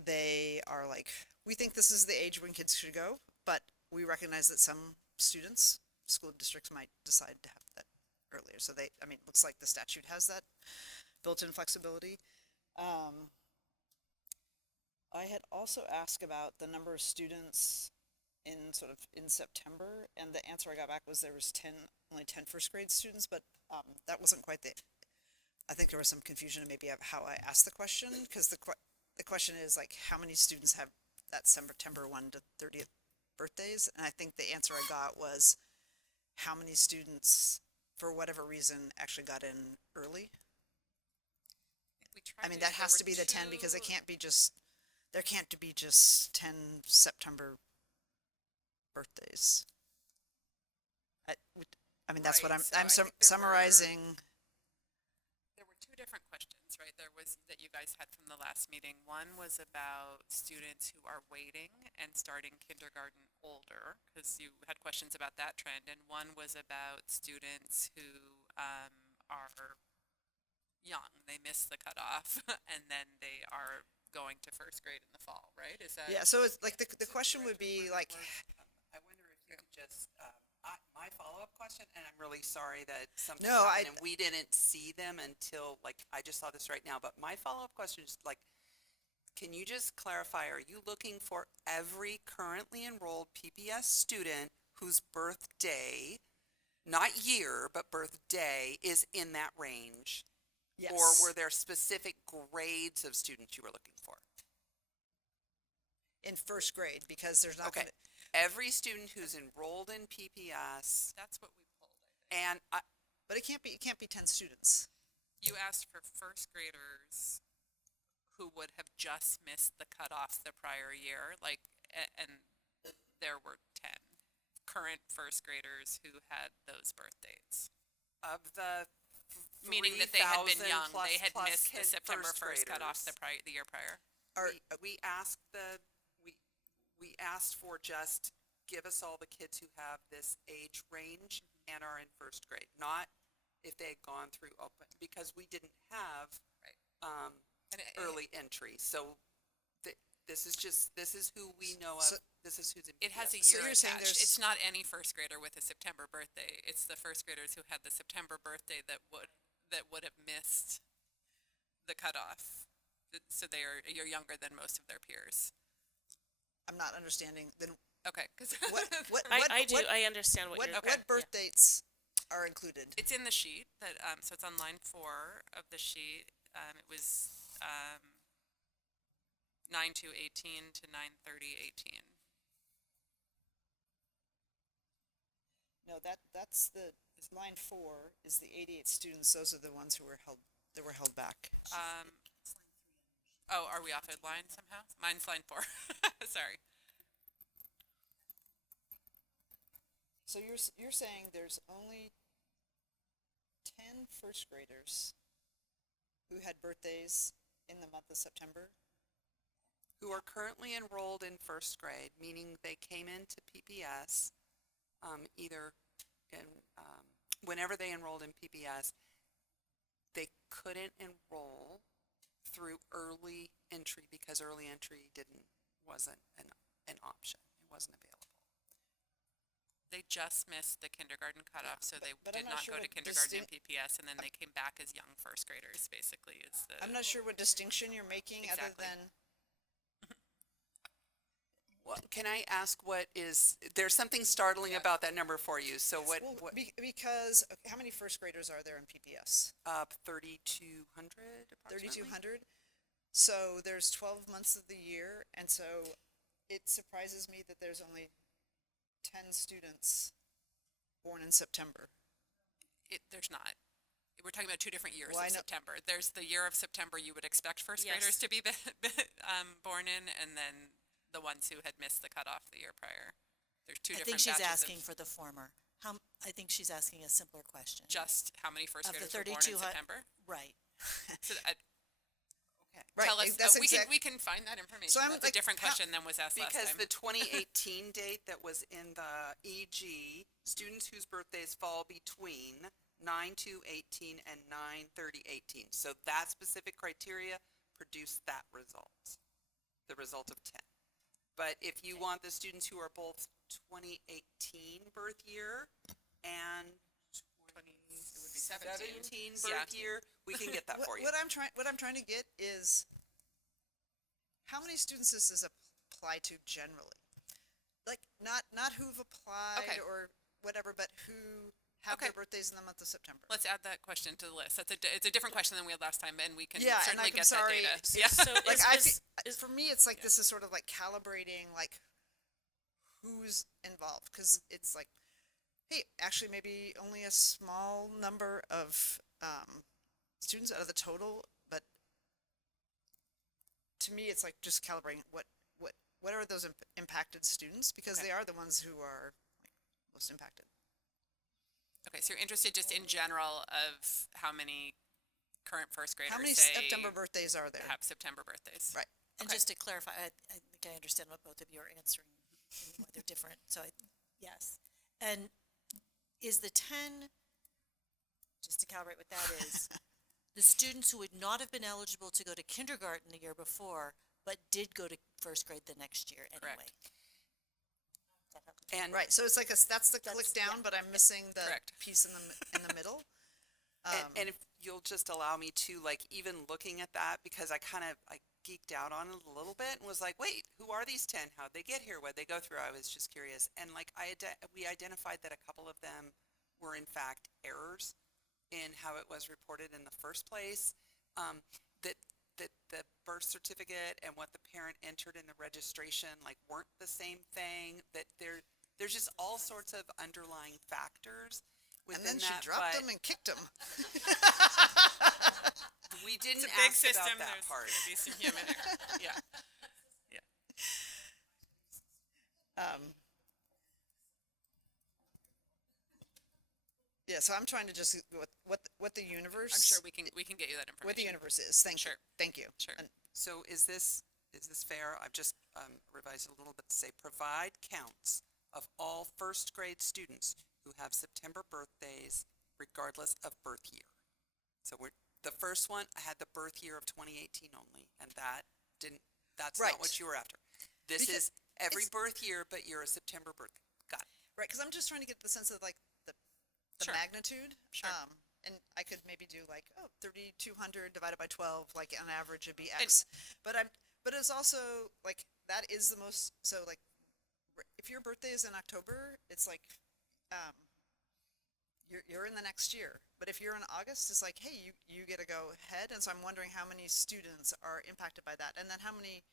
they are like, we think this is the age when kids should go, but we recognize that some students, school districts might decide to have that earlier. So it looks like the statute has that built-in flexibility. I had also asked about the number of students in September, and the answer I got back was there was only 10 first grade students, but that wasn't quite I think there was some confusion maybe of how I asked the question, because the question is like, how many students have that September 1 to 30th birthdays? And I think the answer I got was how many students, for whatever reason, actually got in early. That has to be the 10, because there can't be just 10 September birthdays. I mean, that's what Right, so I'm I think there were- summarizing. There were two different questions, right? There was that you guys had from the last meeting. One was about students who are waiting and starting kindergarten older, because you had questions about that trend. And one was about students who are young. They miss the cutoff and then they are going to first grade in the fall, right? Is that? Yeah, so it's like the question would be like, I wonder if you could just, my follow-up question, and I'm really sorry that something No, happened and we didn't see them until, like, I just saw this right now, but my follow-up question is like, can you just clarify, are you looking for every currently enrolled PBS student whose birthday, not year, but birthday is in that range? yes. Or were there specific grades of students you were looking for? in first grade, because there's not Okay. gonna, Every student who's enrolled in PPS, That's what we pulled, I think. and but it can't be 10 students. You asked for first graders who would have just missed the cutoff the prior year, like, and there were 10 current first graders who had those birth dates. of the Meaning that they had been 3,000 young, plus- they had plus missed the kid September first 1st cutoff graders, the year prior. we asked we asked for just give us all the kids who have this age range and are in first grade, not if they had gone through open, because we didn't have Right. And early entry. So this is who we know of. So- This is who's in It has a PBS. So year you're saying attached. there's- It's not any first grader with a September birthday. It's the first graders who had the September birthday that would have missed the cutoff. So you're younger than most of their peers. I'm not understanding, then Okay, because what, I do, I understand what you're. what birth dates are included? it's in the sheet that so it's on line 4 of the sheet. It was 9/2/18 to 9/30/18. No, that's line 4 is the 88 students. Those are the ones who were held back. Oh, are we off a line somehow? Mine's line 4. Sorry. So you're saying there's only 10 first graders who had birthdays in the month of September? Who are currently enrolled in first grade, meaning they came into PPS, either in, whenever they enrolled in PPS, they couldn't enroll through early entry because early entry wasn't an option. It wasn't available. They just missed the kindergarten cutoff, so they but did I'm not not sure go to what kindergarten in PPS, and then they came back as young first graders, basically, is the. I'm not sure what distinction you're making other Exactly. than, Well, can I ask there's something startling Yeah. about that number for you. So what, because, okay, how many first graders are there in PPS? 3,200 approximately? 3,200? So there's 12 months of the year, and so it surprises me that there's only 10 students born in September. There's not. We're talking about 2 different years Well, I of know- September. There's the year of September you would expect first Yes. graders to be born in, and then the ones who had missed the cutoff the year prior. There's 2 I different think she's batches asking of for the former. I think she's asking a simpler question. just how many first Of the graders were born in 3,200 September. Right. So Right, tell us. that's We can find that information. So I'm That's a like, different how- question than was asked last Because time. the 2018 date that was in the EG, students whose birthdays fall between 9/2/18 and 9/30/18. So that specific criteria produced that result, the result of 10. But if you want the students who are both 2018 birth year and 2017 birth year, we can get that for you. What I'm trying to get is, how many students does this apply to generally? Like, not who've applied Okay. or whatever, but who have Okay. their birthdays in the month of September. Let's add that question to the list. It's a different question than we had last time, and we can Yeah, and certainly I'm get sorry, that it's- data. Yeah. So Like, is- for me, it's like this is sort of like calibrating, like, who's involved, because it's like, hey, actually, maybe only a small number of students out of the total, but to me, it's like just calibrating what are those impacted students, because Okay. they are the ones who are like, most impacted. Okay, so you're interested just in general of how many current first graders How many say September birthdays are there? have September birthdays? Right. And Okay. just to clarify, I think I understand what both of you are answering, and why they're different, so yes. And is the 10, just to calibrate what that is, the students who would not have been eligible to go to kindergarten the year before, but did go to first grade the next year anyway? Correct. And Right, so it's like that's the click That's- yeah. down, but I'm missing the Correct. piece in the middle. And if you'll just allow me to, like, even looking at that, because I kind of, I geeked out on it a little bit and was like, wait, who are these 10? How'd they get here? What'd they go through? I was just curious. And like, we identified that a couple of them were in fact errors in how it was reported in the first place. That the birth certificate and what the parent entered in the registration, like, weren't the same thing, that there's just all sorts of underlying factors And within then she that, dropped but them and kicked them. we didn't It's a big ask system, about that there's part. gonna be some human error. Yeah. Yeah, so I'm trying to just what the universe. I'm sure we can get you that information. what the universe is. Thank you. Sure. Thank you. Sure. And So is this fair? I've just revised it a little bit to say, provide counts of all first grade students who have September birthdays regardless of birth year. So the first one, I had the birth year of 2018 only, and that's Right. not what you were after. This Because is every it's- birth year, but you're a September birthday. Got it. right, because I'm just trying to get the sense of like the Sure. magnitude. Sure. And I could maybe do like 3,200 divided by 12, like on average it'd be X. But it's also like that is the most. So like, if your birthday is in October, it's like, you're in the next year. But if you're in August, it's like, hey, you get to go ahead. And so I'm wondering how many students are impacted by that, and then how many.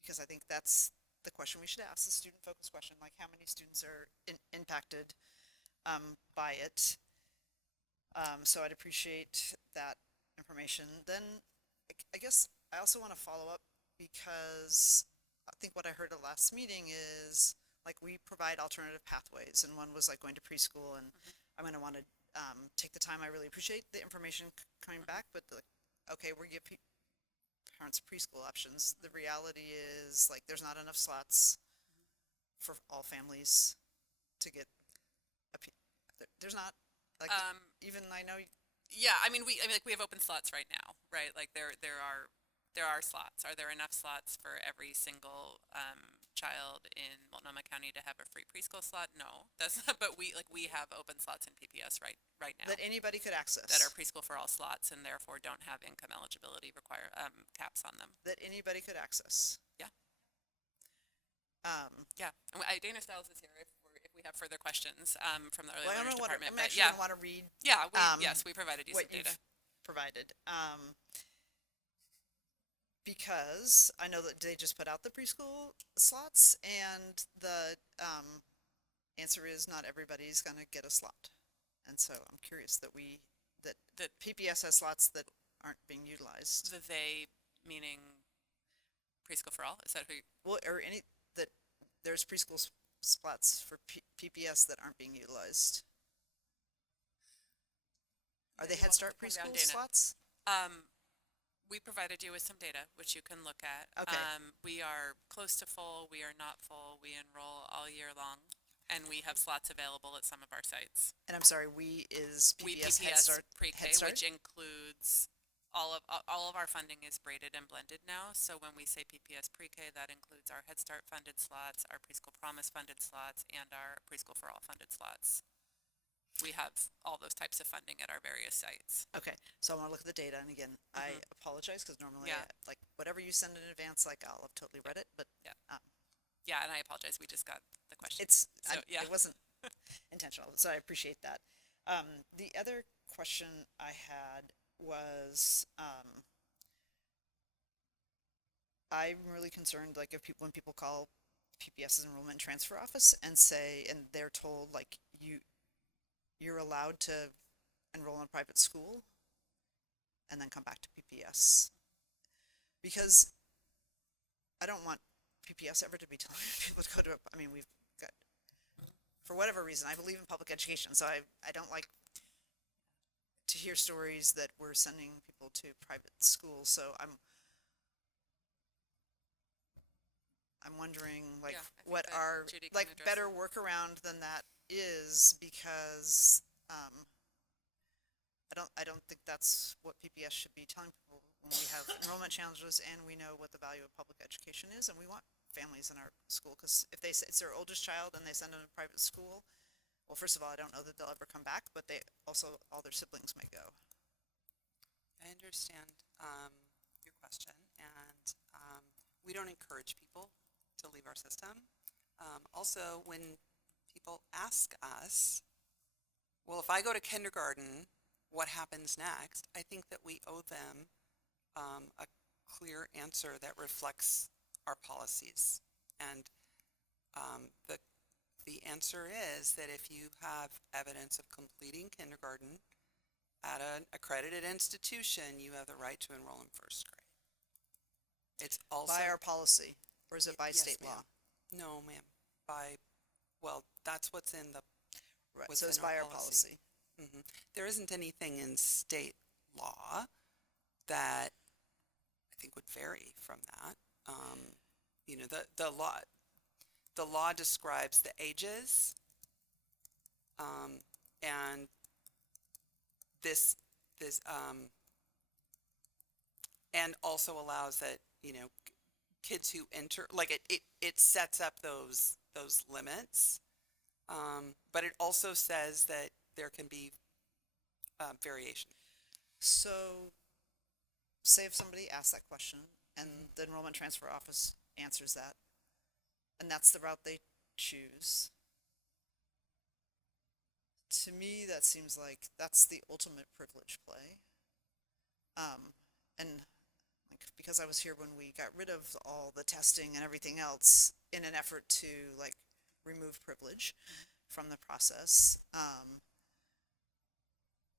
Because I think that's the question we should ask, the student focused question, like how many students are impacted by it. So I'd appreciate that information. Then I guess I also want to follow up, because I think what I heard at last meeting is like we provide alternative pathways, and one was like going to preschool, and I'm going to want to take the time. I really appreciate the information coming back, but okay, we give parents preschool options. The reality is like there's not enough slots for all families to get there's not like even I know Yeah, I mean, we have open slots right now, right? Like there are slots. Are there enough slots for every single child in Multnomah County to have a free preschool slot? No, that's not. But we have open slots in PPS right now that anybody could access, that are preschool for all slots and therefore don't have income eligibility caps on them. that anybody could access. Yeah. Yeah, and Dana Stiles is here if we have further questions from the early Well, I learners don't know what department. I'm But actually yeah, gonna want to read yeah, um, yes, we provided you some what data. you've provided. Because I know that they just put out the preschool slots, and the answer is not everybody's going to get a slot. And so I'm curious that that PPS has slots that aren't being utilized. The they meaning preschool for all. Is that who? Well, or that there's preschool slots for PPS that aren't being utilized. Are they You're Head welcome Start to come down, preschool Dana. slots? We provided you with some data, which you can look at. Okay. We are close to full. We are not full. We enroll all year long, and we have slots available at some of our sites. And I'm sorry, we is We PPS Head Start. pre-K, Head Start? which includes all of our funding is braided and blended now. So when we say PPS pre-K, that includes our Head Start funded slots, our Preschool Promise funded slots, and our Preschool for All funded slots. We have all those types of funding at our various sites. Okay, so I want to look at the data, and again, I apologize because normally, Yeah. like whatever you send in advance, like I'll have totally read it, but Yeah, and I apologize. We just got the question. it wasn't intentional, so I appreciate that. The other question I had was, I'm really concerned, like when people call PPS's enrollment and transfer office and say, and they're told like you're allowed to enroll in a private school and then come back to PPS, because I don't want PPS ever to be telling people to go to, I mean, we've got for whatever reason, I believe in public education, so I don't like to hear stories that we're sending people to private schools, so I'm wondering, like, Yeah, I think what that our, Judy can like, address better workaround than that is, because, I don't think that's what PPS should be telling people when we have enrollment challenges and we know what the value of public education is, and we want families in our school, because if they say it's their oldest child and they send them to private school, well, first of all, I don't know that they'll ever come back, but they also, all their siblings might go. I understand your question, and we don't encourage people to leave our system. Also, when people ask us, well, if I go to kindergarten, what happens next? I think that we owe them a clear answer that reflects our policies. And the answer is that if you have evidence of completing kindergarten at an accredited institution, you have the right to enroll in first grade. It's also By our policy, or is it by Yes, state law? ma'am. No, ma'am. Well, that's what's in the. Right, what's so it's in by our policy. Mhm. There isn't anything in state law that I think would vary from that. You know, the law describes the ages, and this, and also allows that, you know, kids who enter, like it sets up those limits. But it also says that there can be variation. So, say if somebody asks that question and the enrollment transfer office answers that, and that's the route they choose. To me, that seems like that's the ultimate privilege play. And like, because I was here when we got rid of all the testing and everything else in an effort to like remove privilege from the process.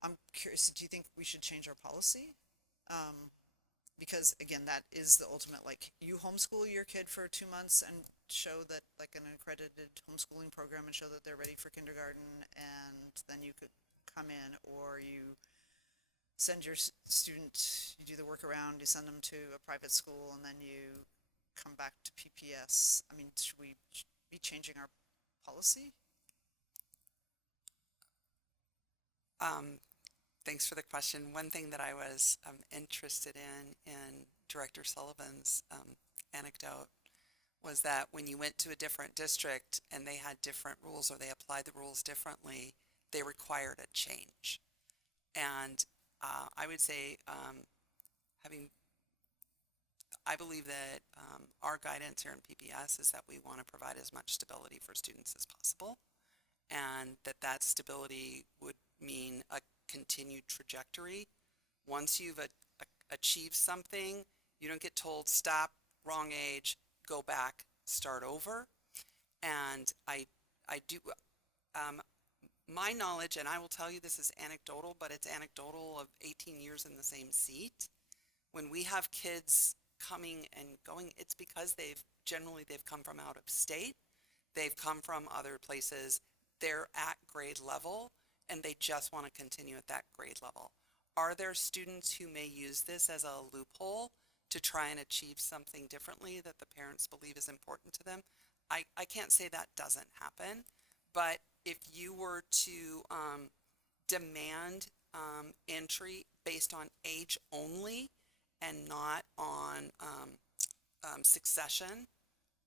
I'm curious, do you think we should change our policy? Because again, that is the ultimate, like, you homeschool your kid for 2 months and show that, like, an accredited homeschooling program, and show that they're ready for kindergarten, and then you could come in, or you send your student, you do the workaround, you send them to a private school, and then you come back to PPS. I mean, should we be changing our policy? Thanks for the question. One thing that I was interested in Director Sullivan's anecdote was that when you went to a different district and they had different rules, or they applied the rules differently, they required a change. And I would say, I believe that our guidance here in PPS is that we want to provide as much stability for students as possible, and that stability would mean a continued trajectory. Once you've achieved something, you don't get told stop, wrong age, go back, start over. And I do, my knowledge, and I will tell you this is anecdotal, but it's anecdotal, of 18 years in the same seat. When we have kids coming and going, it's because they've come from out of state, they've come from other places, they're at grade level, and they just want to continue at that grade level. Are there students who may use this as a loophole to try and achieve something differently that the parents believe is important to them? I can't say that doesn't happen, but if you were to demand entry based on age only and not on succession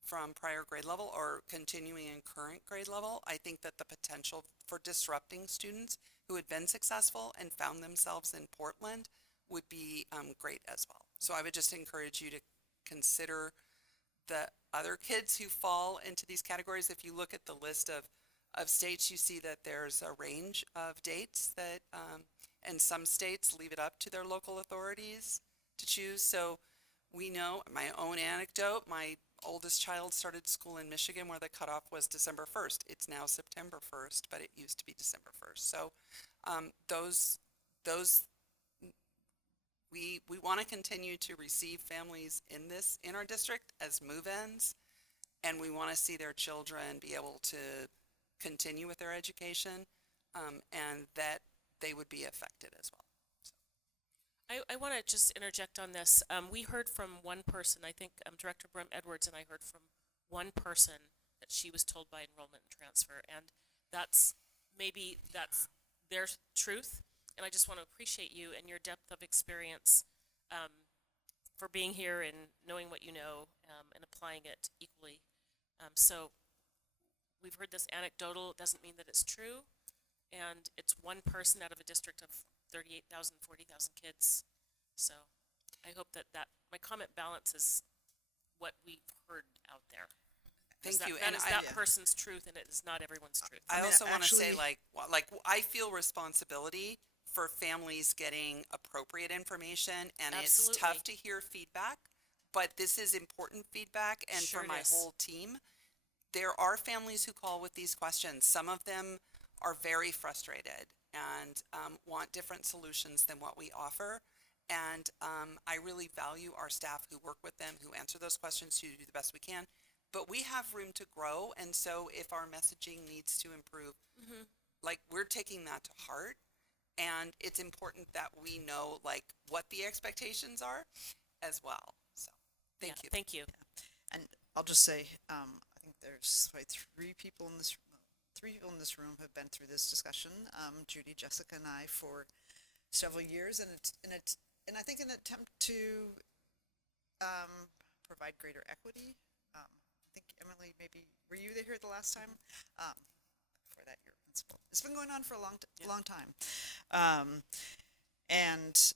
from prior grade level or continuing in current grade level, I think that the potential for disrupting students who had been successful and found themselves in Portland would be great as well. So I would just encourage you to consider the other kids who fall into these categories. If you look at the list of states, you see that there's a range of dates that, and some states leave it up to their local authorities to choose. So we know, my own anecdote, my oldest child started school in Michigan where the cutoff was December 1st. It's now September 1st, but it used to be December 1st. So we want to continue to receive families in our district as move-ins, and we want to see their children be able to continue with their education, and that they would be affected as well. I want to just interject on this. We heard from one person, I think Director Brum Edwards and I heard from one person that she was told by enrollment and transfer, and that's their truth. And I just want to appreciate you and your depth of experience for being here and knowing what you know and applying it equally. So we've heard this anecdotal, it doesn't mean that it's true, and it's one person out of a district of 38,000, 40,000 kids. So I hope that my comment balances what we've heard out there. Thank you. That And is I- that person's truth, and it is not everyone's truth. I mean, also want to say, actually- like I feel responsibility for families getting appropriate information, and it's Absolutely. tough to hear feedback, but this is important feedback, and Sure for it my is. whole team, there are families who call with these questions. Some of them are very frustrated and want different solutions than what we offer. And I really value our staff who work with them, who answer those questions, who do the best we can. But we have room to grow, and so if our messaging needs to improve, like we're taking that to heart, and it's important that we know like what the expectations are as well. So thank you. Thank you. And I'll just say, I think there's probably three people in this room have been through this discussion. Judy, Jessica, and I for several years, and I think an attempt to provide greater equity. I think Emily, maybe were you here the last time? Before that, you're principal. It's been going on for a long time. And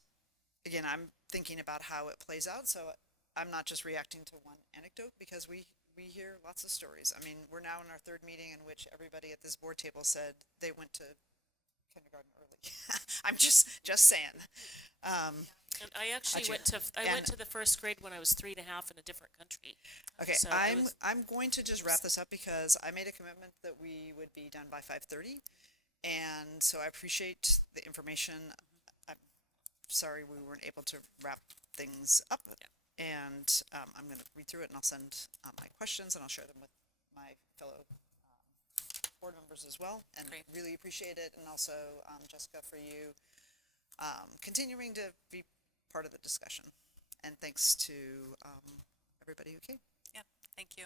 again, I'm thinking about how it plays out. So I'm not just reacting to one anecdote, because we hear lots of stories. I mean, we're now in our third meeting in which everybody at this board table said they went to kindergarten early. I'm just saying. And I actually Gotcha. went to the first grade when I was 3.5 in a different country. Okay, So I'm going to just wrap this up because I made a commitment that we would be done by 5:30, and so I appreciate the information. I'm sorry we weren't able to wrap things up, and I'm going to read through it, and I'll send my questions, and I'll share them with my fellow board members as well, and Great. really appreciate it, and also Jessica, for you continuing to be part of the discussion, and thanks to everybody who came. Yeah, thank you.